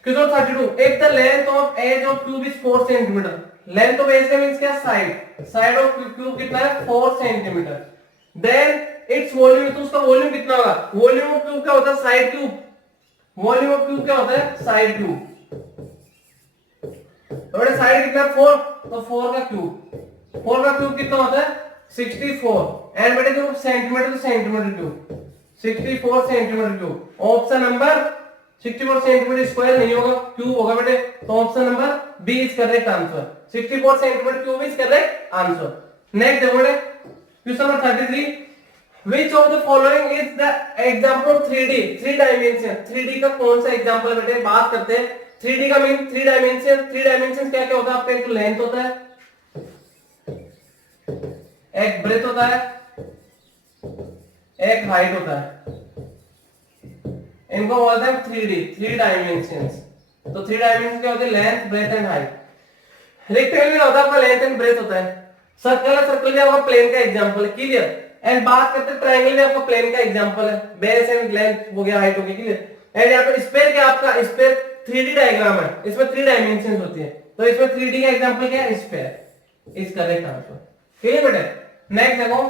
question 32, if the length of edge of cube is 4 cm, length of edge का मींस क्या साइड ऑफ क्यूब कितना है 4 cm, देन इट्स वॉल्यूम, तो उसका वॉल्यूम कितना होगा, वॉल्यूम ऑफ क्यूब क्या होता है side cube, volume of cube क्या होता है साइड क्यूब, तो बेटा साइड कितना 4, तो 4 का क्यूब कितना होता है 64 एंड बेटे जो सेंटीमीटर तो centimetre cube 64 centimetre cube. Option number 64 centimetre square नहीं होगा, क्यूब होगा बेटे। तो option number B is correct answer. 64 centimetre cube is correct answer. Next देखो बेटे question number 33, which of the following is the example of 3D 3 dimension. 3D का कौन सा एग्जांपल है बेटे? बात करते हैं 3D का मीन 3 डायमेंशन। 3 डायमेंशन क्या क्या होता है आपका? एक लेंथ होता है, एक ब्रेथ होता है, एक हाइट होता है। इनको बोलते हैं 3D 3 डायमेंशंस। तो 3 डायमेंशन क्या होते हैं? Length, breadth and height. Rectangle होता है आपका लेंथ एंड ब्रेथ होता है। सर्कल है, सर्कल भी आपका प्लेन का एग्जांपल है, क्लियर। एंड बात करते हैं ट्रायंगल भी आपका प्लेन का एग्जांपल है, बेस एंड लेंथ हो गया, हाइट हो गया, क्लियर। एंड यहाँ पे स्फीयर क्या आपका? स्फीयर 3D डायग्राम है, इसमें 3 डायमेंशंस होती है। तो इसमें 3D का एग्जांपल क्या है? Sphere is correct answer, clear बेटा। नेक्स्ट देखो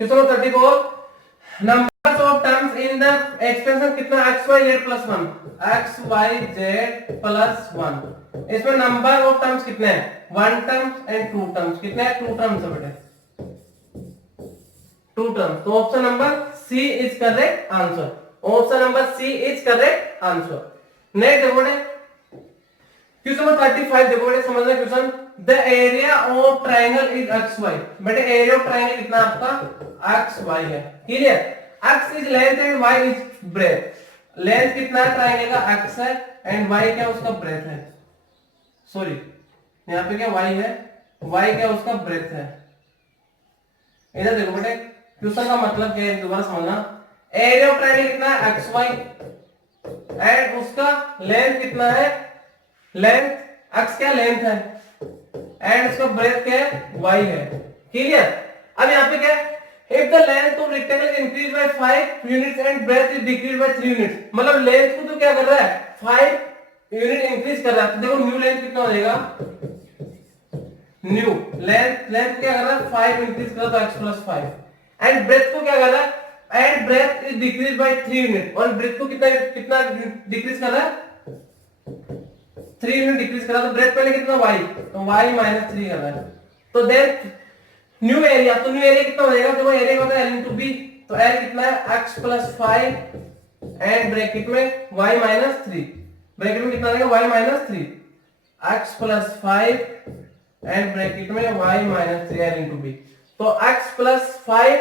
question number 34, numbers of terms in the expression कितना? x y z plus 1 x y z plus 1। इसमें नंबर ऑफ टर्म्स कितने हैं? 1 टर्म्स एंड 2 टर्म्स। कितने हैं? 2 टर्म्स है बेटे, 2 टर्म्स। तो option number C is correct answer. Option number C is correct answer. Next देखो बेटे क्वेश्चन नंबर 35 देखो बेटे, समझना question. The area of triangle is X Y. बेटे एरिया ऑफ ट्रायंगल कितना आपका? एक्स वाई है, clear. X is length and Y is breadth. Length कितना है ट्रायंगल का? एक्स है एंड वाई क्या उसका? ब्रेथ है। सॉरी यहाँ पे क्या वाई है? वाई क्या उसका? ब्रेथ है। इधर देखो बेटे क्वेश्चन का मतलब क्या है, दोबारा समझना। एरिया ऑफ ट्रायंगल कितना है? एक्स वाई एंड उसका लेंथ कितना है? लेंथ एक्स क्या? लेंथ है एंड उसका ब्रेथ क्या है? y है, क्लियर। अब यहाँ पे क्या है? If the length of rectangle increase by 5 units and breadth is decrease by 3 units. मतलब लेंथ को तो क्या कर रहा है? 5 यूनिट इंक्रीज कर रहा है। तो देखो न्यू लेंथ कितना हो जाएगा? न्यू लेंथ क्या कर रहा है? 5 इंक्रीज कर रहा है, तो x प्लस 5। एंड ब्रेथ को क्या कर रहा है? And breadth is decrease by 3 unit. और ब्रेथ को कितना कितना डिक्रीज कर रहा है? 3 यूनिट डिक्रीज करा। तो ब्रेथ पहले कितना? y, तो y माइनस 3 कर रहा है। तो देन न्यू एरिया, तो न्यू एरिया कितना हो जाएगा? देखो एरिया होता है l into b, तो l कितना है? x प्लस 5 एंड ब्रैकेट में y माइनस 3। ब्रैकेट में कितना आएगा? y minus 3 x plus 5 and bracket में y minus 3 l into b। तो x प्लस 5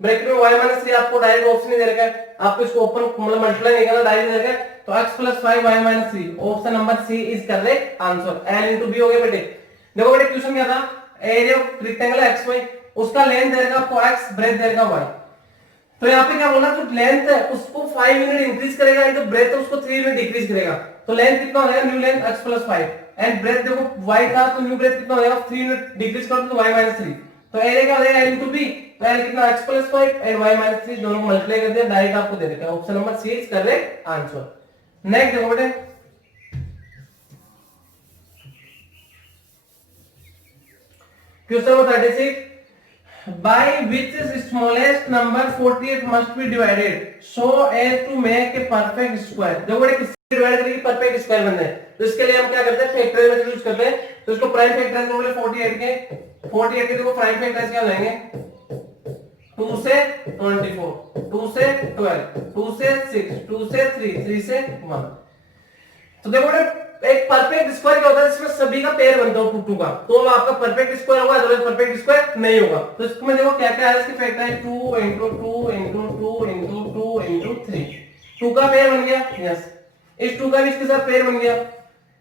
ब्रैकेट में y माइनस 3 आपको डायरेक्ट ऑप्शन नहीं दे रखा है, आपको इसको ओपन मतलब मल्टीप्लाई नहीं करना, डायरेक्ट दे रखा है। तो x plus 5 y minus 3, option number C is correct answer. l into b हो गया बेटे। देखो बेटे क्वेश्चन क्या था? Area of rectangle X Y, उसका लेंथ देगा आपको x, ब्रेथ देगा y। तो यहाँ पे क्या बोला? जो लेंथ है उसको 5 यूनिट इंक्रीज करेगा एंड जो ब्रेथ है उसको 3 यूनिट डिक्रीज करेगा। तो लेंथ कितना हो जाएगा? New length x plus 5 and breadth देखो y था, तो न्यू ब्रेथ कितना हो जाएगा? 3 यूनिट डिक्रीज करो तो y माइनस 3। तो एरिया क्या हो जाएगा? l into b। तो l कितना? x plus 5 and y minus 3, दोनों को मल्टीप्लाई कर दिया, डायरेक्ट आपको दे देगा। Option number C is correct answer. Next देखो बेटे question number 36, by which smallest number 48 must be divided so as to make a perfect square। देखो बेटे किससे डिवाइड करेंगे? परफेक्ट स्क्वायर बनना है। तो इसके लिए हम क्या करते हैं? फैक्टराइज मेथड यूज करते हैं। तो इसको प्राइम फैक्टराइज कर बोले 48 के देखो प्राइम फैक्टराइज क्या हो जाएंगे? 2 से 24, 2 से 12, 2 से 6, 2 से 3, 3 से 1। तो देखो बेटे एक परफेक्ट स्क्वायर क्या होता है? जिसमें सभी का पेयर बनता है 2 2 का, तो आपका परफेक्ट स्क्वायर होगा, अदरवाइज परफेक्ट स्क्वायर नहीं होगा। तो इसमें देखो क्या क्या है इसके factor? 2 into 2 into 2 into 2 into 3। 2 का पेयर बन गया, यस। इस 2 का भी इसके साथ पेयर बन गया,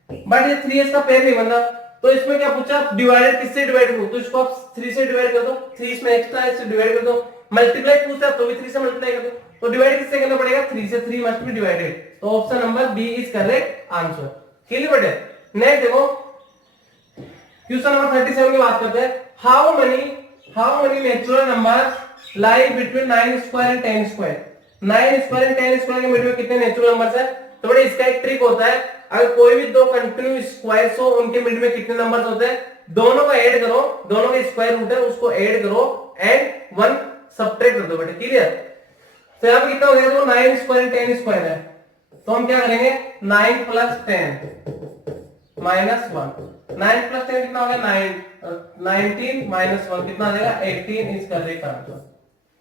बट ये 3 इसका पेयर नहीं बन रहा। तो इसमें क्या पूछा? डिवाइडेड किससे डिवाइड करो? तो इसको आप 3 से डिवाइड कर दो, 3 इसमें एक्स्ट्रा है, इससे डिवाइड कर दो। मल्टीप्लाई पूछता है तो भी 3 से मल्टीप्लाई कर दो। तो डिवाइड किससे करना पड़ेगा? 3 से। 3 मस्ट बी डिवाइडेड। तो option number B is correct answer, clear बेटे। नेक्स्ट देखो क्वेश्चन नंबर 37 की बात करते हैं। How many natural numbers lie between 9 square and 10 square. 9 square and 10 square के बीच में कितने नेचुरल नंबर्स है? तो बेटे इसका एक ट्रिक होता है, अगर कोई भी दो कंटिन्यू स्क्वायर्स हो उनके बीच में कितने नंबर्स होते हैं? दोनों को ऐड करो, दोनों के स्क्वायर रूट है उसको ऐड करो एंड 1 सब्ट्रैक्ट कर दो बेटे, क्लियर। तो यहाँ पे कितना हो गया? तो 9 स्क्वायर एंड 10 स्क्वायर है, तो हम क्या करेंगे 9 प्लस 10 माइनस 1, 9 प्लस 10 कितना हो गया 19 माइनस 1 कितना आ जाएगा 18 इज करेक्ट आंसर।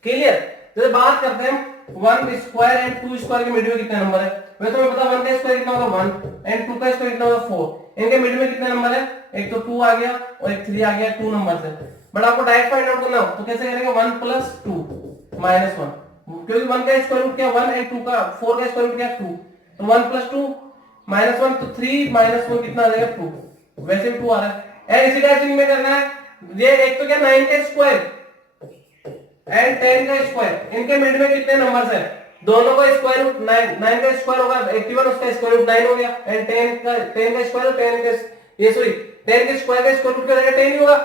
क्लियर। जैसे बात करते हैं 1 स्क्वायर एंड 2 स्क्वायर के मिडिल में कितने नंबर है। वैसे तुम्हें पता 1 का स्क्वायर कितना होगा 1 एंड 2 का स्क्वायर कितना होगा 4। इनके मिडिल में कितने नंबर है, एक तो 2 आ गया और एक 3 आ गया, 2 नंबर है। बट आपको डायरेक्ट फाइंड आउट करना हो तो कैसे करेंगे 1 प्लस 2 माइनस 1, क्योंकि 1 का स्क्वायर रूट क्या 1 एंड 2 का 4 का स्क्वायर रूट क्या 2, तो 1 प्लस 2 माइनस 1 तो 3 माइनस 1 कितना आ जाएगा 2। वैसे भी 2 आ रहा है एंड इसी टाइप से में करना है। ये एक तो क्या 9 का स्क्वायर एंड 10 का स्क्वायर, इनके मिड में कितने नंबर्स है, दोनों का स्क्वायर रूट 9 का स्क्वायर होगा 81, उसका स्क्वायर रूट 9 हो गया एंड 10 का स्क्वायर 10 का ये सॉरी 10 के स्क्वायर का स्क्वायर रूट क्या रहेगा 10 ही होगा।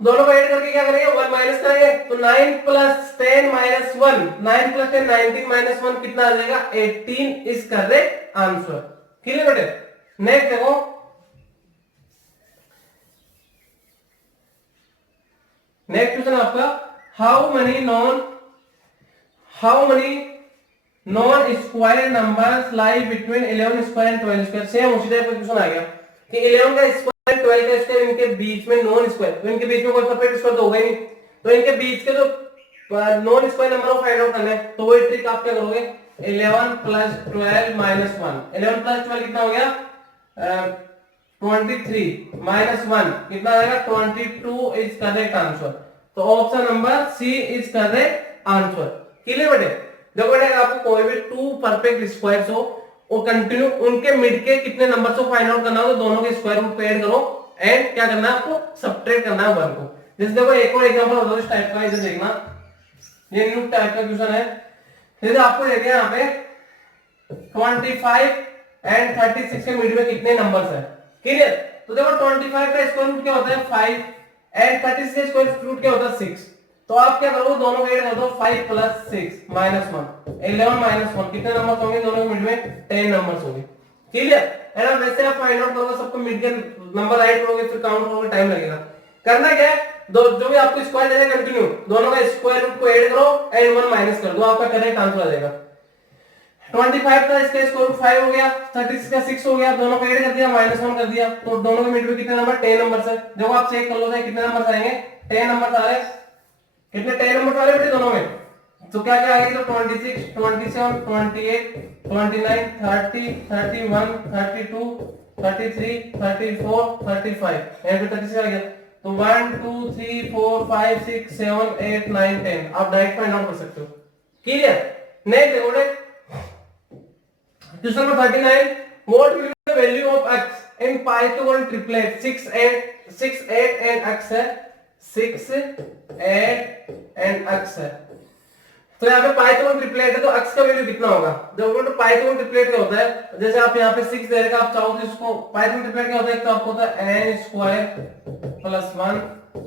दोनों को ऐड करके क्या करेंगे 1 माइनस करेंगे, तो 9 प्लस 10 माइनस 1, 9 प्लस 10 19 माइनस 1 कितना आ जाएगा 18 इज करेक्ट आंसर। क्लियर बेटे। नेक्स्ट देखो नेक्स्ट क्वेश्चन आपका how many non square numbers lie between 11 square and 12 square. Same उसी टाइप का क्वेश्चन आ गया कि 11 का स्क्वायर 12 का स्क्वायर इनके बीच में नॉन स्क्वायर, तो इनके बीच में कोई परफेक्ट स्क्वायर तो होगा ही नहीं, तो इनके बीच के जो नॉन स्क्वायर नंबर को फाइंड आउट करना है तो वही ट्रिक आप क्या करोगे 11 प्लस 12 माइनस 1, 11 प्लस 12 कितना हो गया 23 माइनस 1 कितना आ जाएगा 22 इज करेक्ट आंसर। तो option number C is correct answer. Clear बेटे। देखो बेटे आपको कोई भी 2 परफेक्ट स्क्वायर्स हो और कंटिन्यू उनके मिड के कितने नंबर को फाइंड आउट करना हो तो दोनों के स्क्वायर रूट को ऐड करो एंड क्या करना है आपको सब्ट्रैक्ट करना है 1 को। जैसे देखो एक और एग्जांपल बताओ इस टाइप का, इधर देखना ये न्यू टाइप का क्वेश्चन है। जैसे आपको दे दिया यहाँ पे 25 एंड 36 के मिड में कितने नंबर्स है। क्लियर। तो देखो 25 का स्क्वायर रूट क्या होता है 5 एंड 36 का स्क्वायर रूट क्या होता है 6, तो आप क्या करोगे दोनों को ऐड कर दो 5 प्लस 6 माइनस 1 11 माइनस 1 कितने नंबर्स होंगे दोनों के मिड में 10 नंबर्स होंगे। क्लियर है ना। वैसे आप फाइंड आउट करोगे सबको मिड के नंबर ऐड करोगे फिर काउंट करोगे टाइम लगेगा। करना क्या है जो भी आपको स्क्वायर दे कंटिन्यू दोनों का स्क्वायर रूट को ऐड करो एंड 1 माइनस कर दो, आपका करेक्ट आंसर आ जाएगा। 25 का इसका स्क्वायर रूट 5 हो गया, 36 का 6 हो गया, दोनों को ऐड कर दिया माइनस 1 कर दिया, तो दोनों के मिड में कितने नंबर 10 नंबर्स है। जब आप चेक कर लो कितने नंबर्स आएंगे 10 नंबर्स आ रहे हैं, कितने 10 नंबर्स आ रहे हैं बेटे दोनों में, तो क्या क्या आएगा तो 26 27 28 29 30 31 32 33 34 35 यहां पे 36 आ गया, तो 1 2 3 4 5 6 7 8 9 10 आप डायरेक्ट फाइंड आउट कर सकते हो। क्लियर। नेक्स्ट देखो question number 39 what will be the value of x in Pythagorean triplet 6 8 and x है 6 8 and x है। तो यहाँ पे पाइथागोरन ट्रिपलेट है तो x का वैल्यू कितना होगा। जब पाइथागोरन ट्रिपलेट क्या होता है जैसे आप यहाँ पे 6 दे रखा आप चाहो तो इसको पाइथागोरन ट्रिपलेट क्या होता है तो आपको होता है n स्क्वायर प्लस 1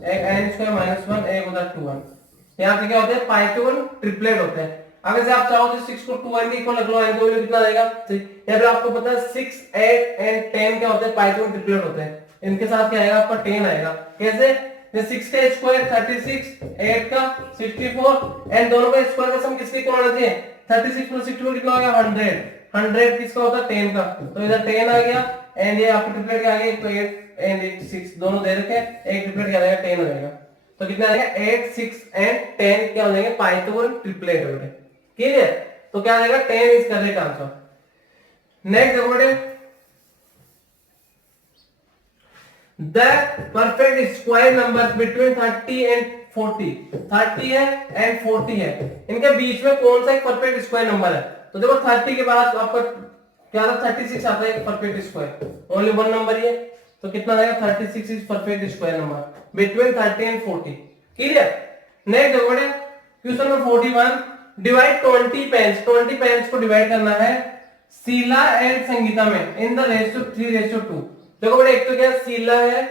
एक n स्क्वायर माइनस 1 एक होता है 2 1। यहाँ पे क्या होता है पाइथागोरन ट्रिपलेट होता है। अगर से आप चाहो तो 6 को 2 n के इक्वल रख लो n का वैल्यू कितना आएगा। यहाँ पे आपको पता है 6 8 एंड 10 क्या होता है पाइथागोरन ट्रिपलेट होते हैं, इनके साथ क्या आएगा आपका 10 आएगा। कैसे 6 का स्क्वायर 36 8 का 64 एंड दोनों का स्क्वायर का सम किसके इक्वल होना चाहिए 36 प्लस 64 कितना हो गया 100 किसका होता है 10 का, तो इधर 10 आ गया एंड ये आपको ट्रिपलेट क्या आ गया, तो 8 एंड 6 दोनों दे रखे हैं, एक ट्रिपलेट क्या आएगा 10 हो जाएगा, तो कितना आएगा 8 6 एंड 10 क्या हो जाएंगे पाइथागोरन ट्रिपलेट हो गए। क्लियर। तो क्या आ जाएगा 10 इज करेक्ट आंसर। नेक्स्ट देखो बेटे the perfect square numbers between 30 and 40 30 है एंड 40 है, इनके बीच में कौन सा एक परफेक्ट स्क्वायर नंबर है। तो देखो 30 के बाद आपका क्या आता है 36 आता है एक perfect square, only one number ही है, तो कितना आएगा 36 is perfect square number between 30 and 40। Clear. Next देखो बेटे क्वेश्चन नंबर 41 डिवाइड 20 पेन्स को डिवाइड करना है शीला एंड संगीता में इन द रेशियो 3:2। देखो बेटा एक तो क्या शीला है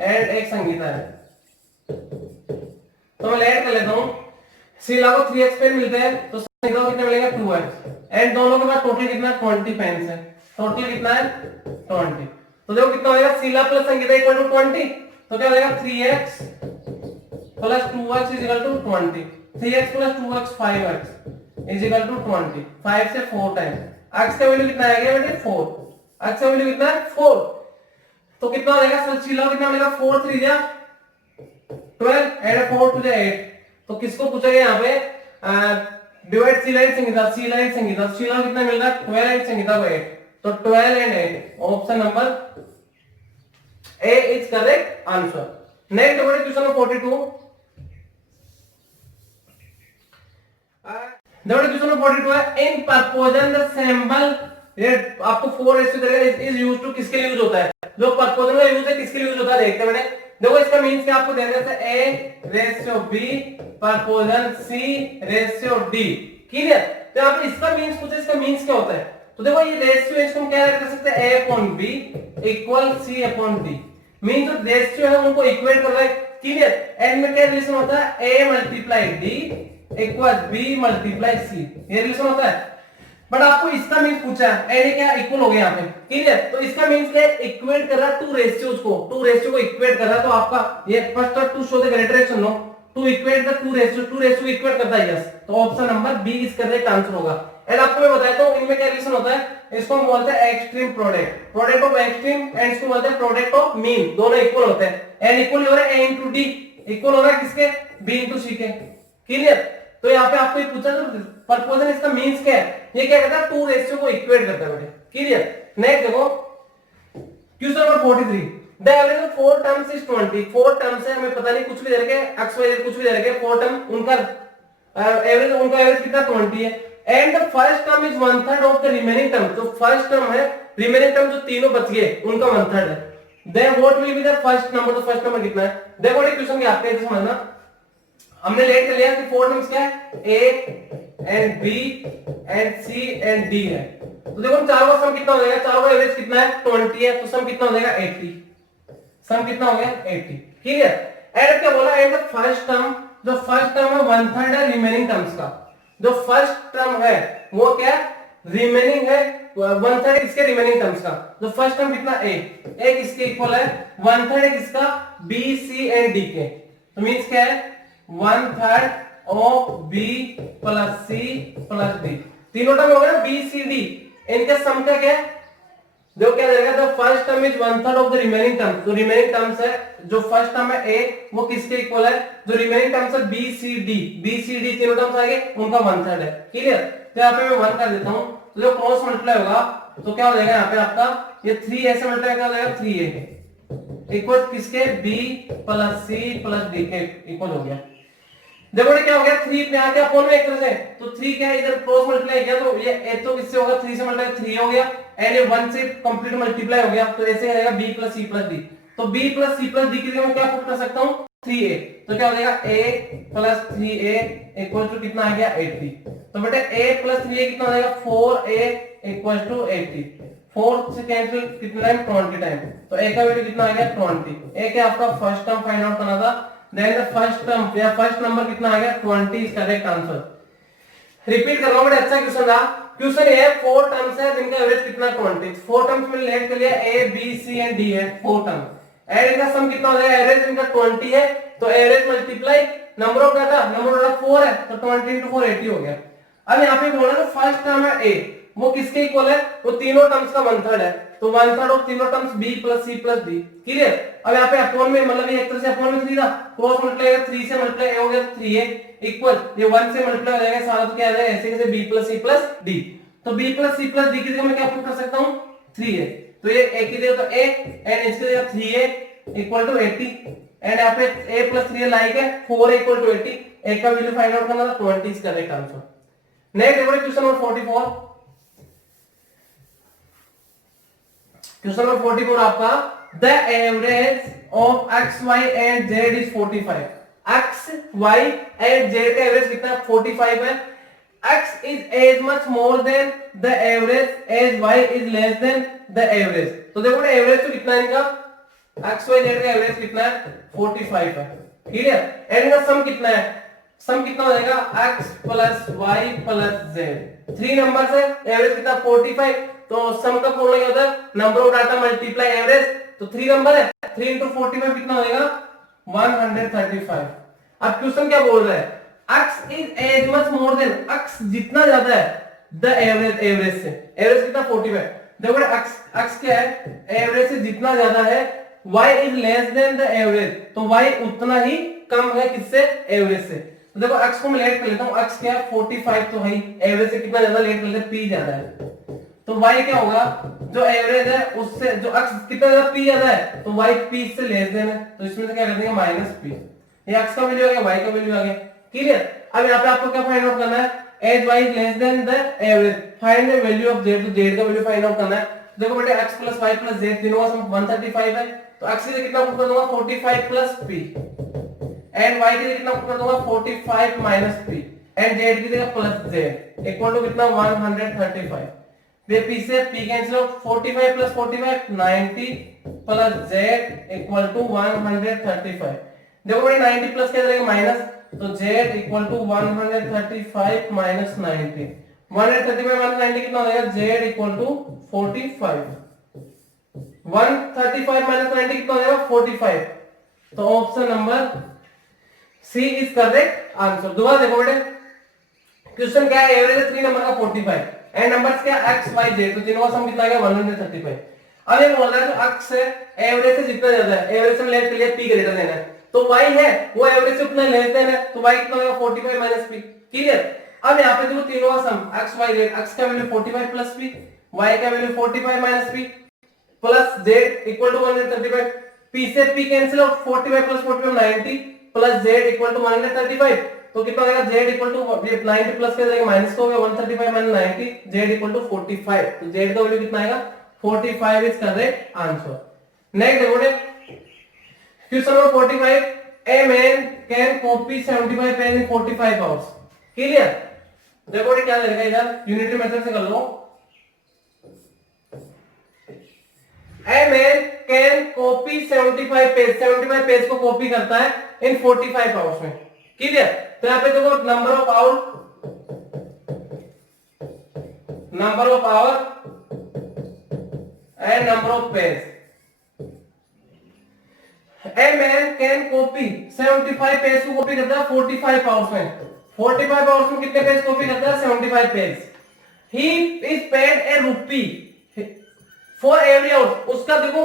एंड एक संगीता है, तो मैं ऐड कर लेता हूं। शीला को 3x पेन मिलते हैं तो संगीता को कितने मिलेगा 2x एंड दोनों के पास टोटल कितना 20 पेन्स है, टोटल कितना है 20। तो देखो कितना होगा Sheela plus Sangeeta equal to 20, तो क्या हो जाएगा 3x plus 2x is equal to 20, 3x plus 2x 5x is equal to 20, 5 से 4 टाइम्स। x का वैल्यू कितना आएगा बेटे 4, x का वैल्यू कितना है 4, तो कितना हो जाएगा सर चिल्लाओ कितना मिलेगा 4 3 जा 12 एंड 4 टू जा 8, तो किसको पूछा गया यहाँ पे डिवाइड सी लाइन संगीता, सी लाइन संगीता, चिल्लाओ कितना मिल रहा है 12 एंड संगीता को 8, तो 12 and 8 option number A is correct answer. Next question number 42. Question number 42 है इन परपोजन द सिंबल, ये आपको 4 रेशियो करेगा, इज यूज्ड टू किसके लिए यूज होता है, जो परपोजन का यूज है किसके लिए यूज होता है देखते हैं बेटे। देखो इसका मींस क्या आपको दे दिया है A ratio B परपोजन C ratio D, clear. तो यहाँ पे इसका मींस पूछे, इसका मींस क्या होता है, तो देखो ये रेशियो इसको हम क्या कर सकते हैं A upon B equal C upon D, mean जो रेशियो है उनको इक्वेट कर रहा है, क्लियर। एंड में क्या रिलेशन होता है A multiply D equal B multiply C, ये रिलेशन होता है। बट आपको इसका मींस पूछा है, एंड क्या इक्वल हो गया यहाँ पे, क्लियर। तो इसका मींस क्या इक्वेट कर रहा है टू रेशियोज को, टू रेशियो को इक्वेट कर रहा है, तो आपका ये फर्स्ट और to show the greater ratio no to equate the two ratio equate करता है, यस, तो option number B is correct answer होगा। एंड आपको मैं बताया तो इनमें क्या रिलेशन होता है, इसको हम बोलते हैं extreme product, product of extreme, and इसको बोलते हैं प्रोडक्ट ऑफ मीन, दोनों इक्वल होते हैं। एंड इक्वल हो रहा है A इंटू डी, इक्वल हो रहा है किसके B इंटू सी के, क्लियर। तो यहाँ पे आपको ये पूछा तो परपोजन इसका मींस क्या है, ये क्या करता है टू रेशियो को इक्वेट करता है बेटे, क्लियर। नेक्स्ट देखो question number 43, the average of 4 terms is 20, 4 terms है, हमें पता नहीं कुछ भी दे रखे x y कुछ भी दे रखे 4 टर्म, उनका एवरेज कितना 20 है। And the first term is 1/3 of the remaining term, जो फर्स्ट टर्म है, रिमेनिंग टर्म जो तीनों बच गए उनका 1/3 है। Then what will be the first number, तो फर्स्ट नंबर कितना है, देखो ये क्वेश्चन के आपने समझना, हमने लेट कर लिया कि 4 टर्म्स क्या है A and B and C and D है, तो देखो चारों का सम कितना हो जाएगा, चारों का एवरेज कितना है 20 है, तो सम कितना हो जाएगा 80, सम कितना हो गया 80, क्लियर। एंड क्या बोला, एंड द फर्स्ट टर्म, जो फर्स्ट टर्म है 1/3 है रिमेनिंग टर्म्स का, जो फर्स्ट टर्म है वो क्या रिमेनिंग है 1/3 किसके रिमेनिंग टर्म्स का, जो फर्स्ट टर्म कितना A किसके इक्वल है 1/3 है किसका B C एंड D के, तो मींस क्या है 1/3 of B plus C plus D, तीनों टर्म हो गया B C D, इनका सम का क्या है, जो क्या रहेगा, the first term is 1/3 of the remaining terms, जो रिमेनिंग टर्म्स है, जो फर्स्ट टर्म है A वो किसके इक्वल है, जो रिमेनिंग टर्म्स है B C D तीनों टर्म्स आ गए उनका 1/3 है, क्लियर। तो यहाँ पे मैं 1 कर देता हूँ, तो जो क्रॉस मल्टीप्लाई होगा तो क्या हो जाएगा यहाँ पे आपका ये 3 ऐसे मल्टीप्लाई क्या हो जाएगा 3A इक्वल किसके B plus C plus D के इक्वल हो गया। देखो ये क्या हो गया 3 पे आके अपोन में एक तरह से, तो 3 क्या है इधर क्रॉस मल्टीप्लाई किया तो ये A तो किससे होगा 3 से मल्टीप्लाई 3 हो गया, एंड ये 1 से कंप्लीट मल्टीप्लाई हो गया, तो ऐसे आएगा B plus C plus D, तो B plus C plus D के लिए मैं क्या पुट कर सकता हूँ 3A, तो क्या हो जाएगा A plus 3A equal to कितना आ गया 80, तो बेटे A प्लस 3A कितना हो जाएगा 4A इक्वल टू 80, 4 से कैंसिल कितना टाइम 20 टाइम, तो A का वैल्यू कितना आ गया 20, A क्या आपका फर्स्ट टर्म फाइंड आउट करना था, देन द फर्स्ट टर्म या फर्स्ट नंबर कितना आ गया 20 इज करेक्ट आंसर। रिपीट कर रहा हूं बड़ा अच्छा क्वेश्चन था, क्वेश्चन ये 4 टर्म्स है जिनका एवरेज कितना 20, 4 टर्म्स में लेट कर लिया A B C and D है 4 टर्म, एंड इनका सम कितना हो जाएगा, एवरेज इनका 20 है, तो average multiply number of data, number of data 4 है, तो 20 into 4 80 हो गया। अब यहाँ पे बोला ना फर्स्ट टर्म है A वो किसके इक्वल है, वो तीनों टर्म्स का 1/3 है, तो 1/3 ऑफ तीनों terms B plus C plus D, clear. अब यहाँ पे अपॉन में मतलब ये एक तरह से अपॉन में 3 था, क्रॉस मल्टीप्लाई 3 से मल्टीप्लाई हो गया 3A इक्वल ये 1 से मल्टीप्लाई हो जाएगा सारा, तो क्या आ जाएगा ऐसे कैसे B plus C plus D, तो B plus C plus D की जगह मैं क्या पुट कर सकता हूँ 3A, तो ये A की जगह तो A एंड इसकी जगह 3A इक्वल टू 80, एंड यहाँ पे A प्लस 3A लाइक है 4A इक्वल टू 80, A का वैल्यू फाइंड आउट करना था 20 इज करेक्ट आंसर। नेक्स्ट देखो क्वेश्चन नंबर 44, क्वेश्चन नंबर 44 आपका the average of x y and z is 45, x y and z का average कितना 45 है, x is as much more than the average as y is less than the average, तो देखो ना average तो कितना है इनका x y z का एवरेज कितना है 45 है, क्लियर। एंड इनका सम कितना है, सम कितना हो जाएगा x plus y plus z, 3 number है एवरेज कितना 45, तो सम का फॉर्मूला क्या होता है number of data multiply average, तो 3 नंबर है 3 into 45 कितना हो जाएगा 135। अब क्वेश्चन क्या बोल रहा है x is as much more than, x जितना ज्यादा है द एवरेज, एवरेज से, एवरेज कितना 45, देखो x क्या है, एवरेज से जितना ज्यादा है, y is less than the average, तो y उतना ही कम है किससे, एवरेज से। तो देखो x को मैं लेट कर लेता हूं, x क्या है 45 तो है, एवरेज से कितना ज्यादा लेट कर लेते हैं, p ज्यादा है, तो y क्या होगा, जो एवरेज है उससे जो x कितना ज्यादा p ज्यादा है, तो y p से लेस देन है, तो इसमें से क्या कर देंगे माइनस p, ये x का वैल्यू आ गया, y का वैल्यू आ गया, क्लियर। अब यहाँ पे आपको क्या फाइंड आउट करना है, as y is less than the average, find the value of z, तो z का वैल्यू फाइंड आउट करना है। देखो बेटे x + y + z तीनों का सम 135 है, तो x से कितना पुट कर दूंगा 45 + p, एंड y के लिए कितना पुट कर दूंगा 45 - p, एंड z की जगह प्लस z इक्वल टू कितना 135, वे p से p cancel out, 45 + 45 90 plus z equal to 135, देखो बेटे 90 प्लस क्या करेगा माइनस, तो z equal to 135 minus 90, 135 minus 90 कितना हो जाएगा, z इक्वल टू 45, 135 माइनस 90 कितना हो जाएगा 45, तो option number C is correct answer. दोबारा देखो बेटे, क्वेश्चन क्या है, एवरेज 3 नंबर का 45 एंड नंबर्स क्या x y z, तो तीनों का सम कितना आ गया 135। अब ये बोल रहा है जो x है एवरेज से जितना ज्यादा है, एवरेज से लेट के लिए p ग्रेटर देना है, तो y है वो एवरेज से उतना लेस देन है, तो y कितना होगा 45 - p, क्लियर। अब यहाँ पे देखो तीनों का sum x y z, x का वैल्यू 45 + p, y का value 45 - p plus z equal to 135, p से p cancel out, 45 + 45 90 plus z equal to 135, तो कितना हो जाएगा z इक्वल टू 90 प्लस कर देंगे माइनस को, 135 - 90 z इक्वल टू 45, तो z का वैल्यू कितना आएगा 45 इज करेक्ट आंसर। नेक्स्ट देखो question number 45, a man can copy 75 page in 45 hours, clear. देखो क्या देगा इधर, यूनिटरी मेथड से कर लो, a man can copy 75 page, 75 page को कॉपी करता है इन 45 आवर्स में, क्लियर। तो यहाँ पे देखो number of our and number of page, a man can copy 75 page को कॉपी करता है 45 आवर्स में, 45 आवर्स में कितने पेज कॉपी करता है 75 पेज, ही इज पेड ए रूपी फॉर एवरी आवर, उसका देखो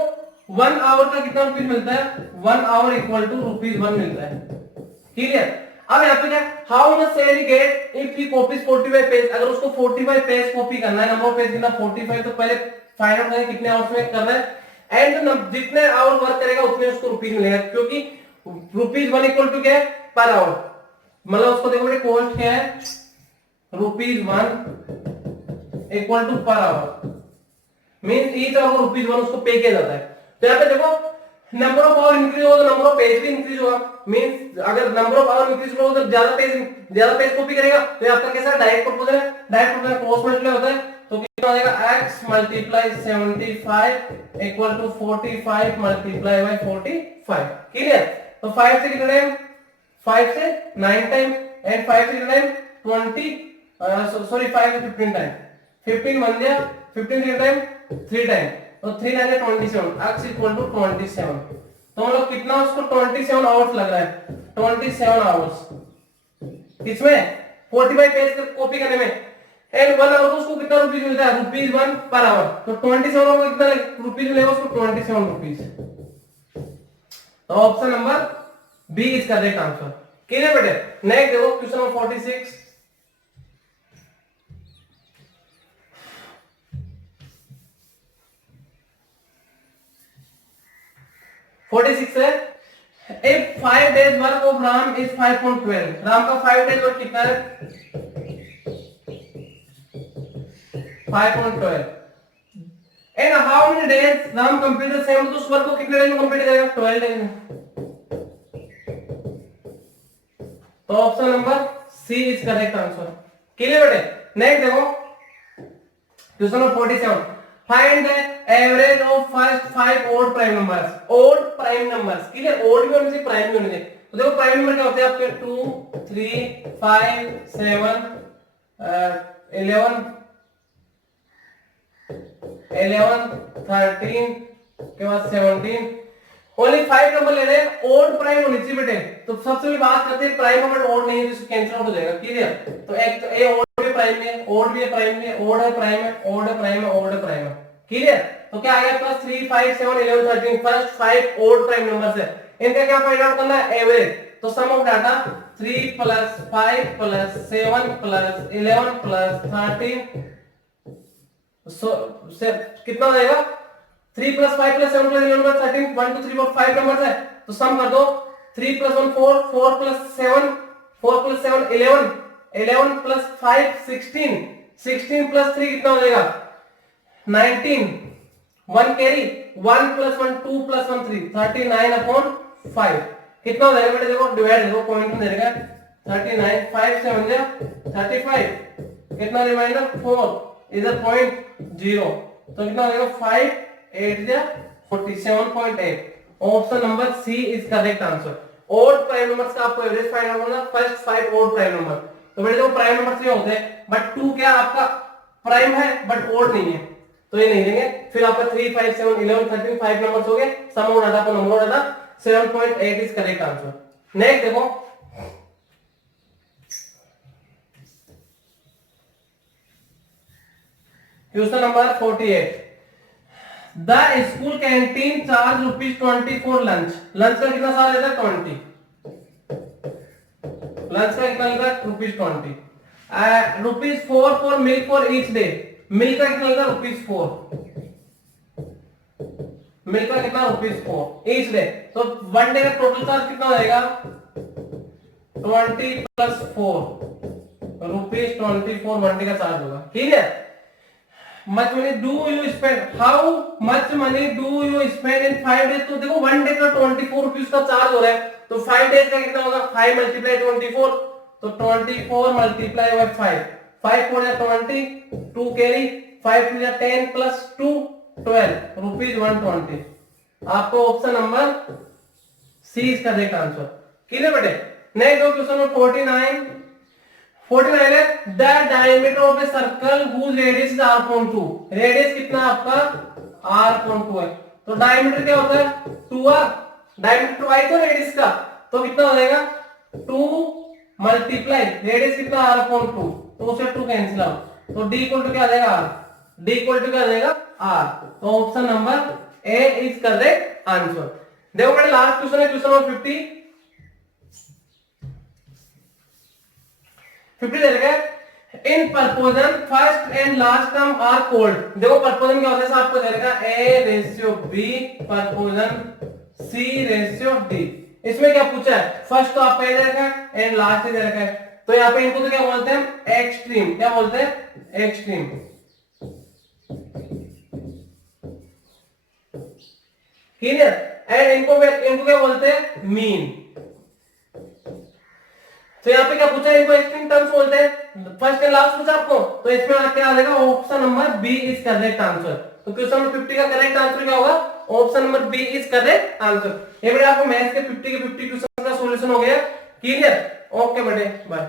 1 आवर का कितना रुपीज मिलता है, 1 आवर इक्वल टू ₹1 मिलता है, क्लियर। अब यहाँ पे क्या, how much salary get if he copies 45 page, अगर उसको 45 पेज कॉपी करना है, नंबर ऑफ पेज कितना 45, तो पहले फाइंड आउट करें कितने आवर्स में करना है, एंड जितने आवर वर्क करेगा उतने उसको रुपीज मिलेगा, क्योंकि ₹1 इक्वल टू क्या है पर आवर, मतलब उसको देखो बेटे कॉस्ट क्या है ₹1 equal to per hour, means each hour ₹1 उसको पे किया जाता है। तो यहाँ पे देखो नंबर ऑफ आवर इंक्रीज होगा तो नंबर ऑफ पेज भी इंक्रीज होगा, मींस अगर नंबर ऑफ आवर इंक्रीज होगा तो ज्यादा पेज कॉपी करेगा, तो ये आपका कैसा डायरेक्ट प्रोपोर्शनल है, डायरेक्ट प्रोपोर्शनल क्रॉस मल्टीप्लाई होता है, तो कितना हो जाएगा x × 75 इक्वल टू 45 × 45, क्लियर। तो 5 से कितना टाइम, 5 से 9 टाइम, एंड 5 से कितना टाइम 20 सॉरी 5 से 15 टाइम, 15 बन गया, 15 से टाइम 3 टाइम, तो 3 9 27, x इक्वल टू 27, तो मतलब कितना उसको 27 आवर्स लग रहा है, 27 आवर्स इसमें 45 पेज कॉपी करने में, एंड 1 आवर को उसको कितना रुपीस मिलता है ₹1 पर आवर, तो 27 आवर को कितना रुपीस मिलेगा उसको 27 रुपीस, तो option number B is correct answer, clear बेटे। नेक्स्ट देखो क्वेश्चन नंबर 46, है, if 5 days work of Ram is 5.12, Ram का 5 days वर्क कितना है 5.12, and how many days Ram complete the same, तो उस वर्क को कितने डेज में कंप्लीट करेगा 12 डेज में, तो option number C is correct answer, clear बेटे। नेक्स्ट देखो question number 47, find the average of first 5 odd prime numbers, odd prime numbers, clear, odd भी होने चाहिए प्राइम भी होने चाहिए, तो देखो प्राइम नंबर क्या होते हैं आपके 2 3 5 7 11 13 के बाद 17 ओनली 5 नंबर ले रहे हैं, ओड प्राइम होनी चाहिए बेटे। तो सबसे पहले बात करते हैं प्राइम अगर ओड नहीं है तो कैंसिल आउट हो जाएगा, क्लियर। तो एक तो ए ओड भी प्राइम में, ओड भी प्राइम में, ओड है प्राइम है, ओड है प्राइम है, ओड है प्राइम है, क्लियर। तो क्या आ गया plus 3 5 7 11 13, first 5 odd prime numbers है, इनका क्या फाइंड आउट करना है, एवरेज। तो sum of data 3 plus 5 plus 7 plus 11 plus 13, से कितना हो जाएगा, 3 plus 5 plus 7 plus 11 plus 13, 1 2 3 4 5 numbers है। तो सम कर दो, 3 plus 1 4, 4 plus 7 4 plus 7 11, 11 plus 5 16, 16 plus 3 कितना हो जाएगा 19, 1 कैरी, 1 प्लस 1 2 प्लस 1 3, 39 अपॉन 5 कितना हो जाएगा बेटे, देखो डिवाइड देखो पॉइंट में देगा 39, 5 7 जा 35, कितना रिमाइंडर 4, इधर पॉइंट 0, तो कितना हो जाएगा 5 8 जा 47.8। Option number C is correct answer. Odd prime numbers का आपको एवरेज फाइंड आउट करना, फर्स्ट 5 ओड प्राइम नंबर। तो बेटे देखो प्राइम नंबर्स ये होते हैं, बट 2 क्या आपका प्राइम है बट ओड नहीं है, तो ये नहीं लेंगे। फिर आपका 3 5 7 11 13 5 नंबर्स हो गए, सम ऑफ डाटा को number data 7.8 is correct answer. Next देखो, question number 48, the school canteen charge ₹20 for lunch. Lunch का कितना साल लेता है 20, लंच का कितना लेता है ₹20, ₹4 for milk for each day, milk का कितना लेता है ₹4, मिल्क का कितना ₹4 ईच डे। तो 1 डे का टोटल चार्ज कितना हो जाएगा 20 प्लस 4, ₹24 1 डे का चार्ज होगा, ठीक है। much money do you spend, how much money do you spend in 5 days। तो देखो 1 डे का 24 रुपीस का चार्ज हो रहा है, तो 5 डेज का कितना होगा 5 मल्टीप्लाई 24, तो 24 multiply by 5, 5 4 20, 2 carry, 5 2 10 plus 2 12 rupees 120। आपको option number C is correct answer, clear बेटे। नेक्स्ट क्वेश्चन नंबर 49, 49 है the diameter of a circle whose radius is r.2। Radius कितना आपका r.2 है, तो डायमीटर क्या होता है 2r, डायमीटर y तो रेडियस का, तो कितना हो जाएगा 2 मल्टीप्लाई रेडियस कितना r.2, तो उसे 2 कैंसिल आउट, तो d इक्वल टू क्या आ जाएगा r, d इक्वल टू क्या आ जाएगा r। तो option number A is correct answer. देखो बेटा लास्ट क्वेश्चन है, क्वेश्चन नंबर 50 दे रखा है in proportion first and last term are called. देखो परपोजन क्या होता है, आपको दे रखा है A ratio B proportion C ratio D. इसमें क्या पूछा है, फर्स्ट तो आपका दे रखा है एंड लास्ट दे रखा है, तो यहाँ पे इनको तो क्या बोलते हैं एक्सट्रीम, क्या बोलते हैं एक्सट्रीम, क्लियर। एंड इनको क्या बोलते हैं मीन। तो यहाँ पे क्या पूछा है, इनको एक्सट्रीम टर्म्स बोलते हैं, फर्स्ट एंड लास्ट पूछा आपको, तो इसमें क्या आ जाएगा option number B is correct answer. तो क्वेश्चन नंबर 50 का करेक्ट आंसर क्या होगा, option number B is correct answer. ये बेटा आपको मैथ्स के 50 के 50 क्वेश्चन का सॉल्यूशन हो गया, क्लियर। ओके बेटे बाय।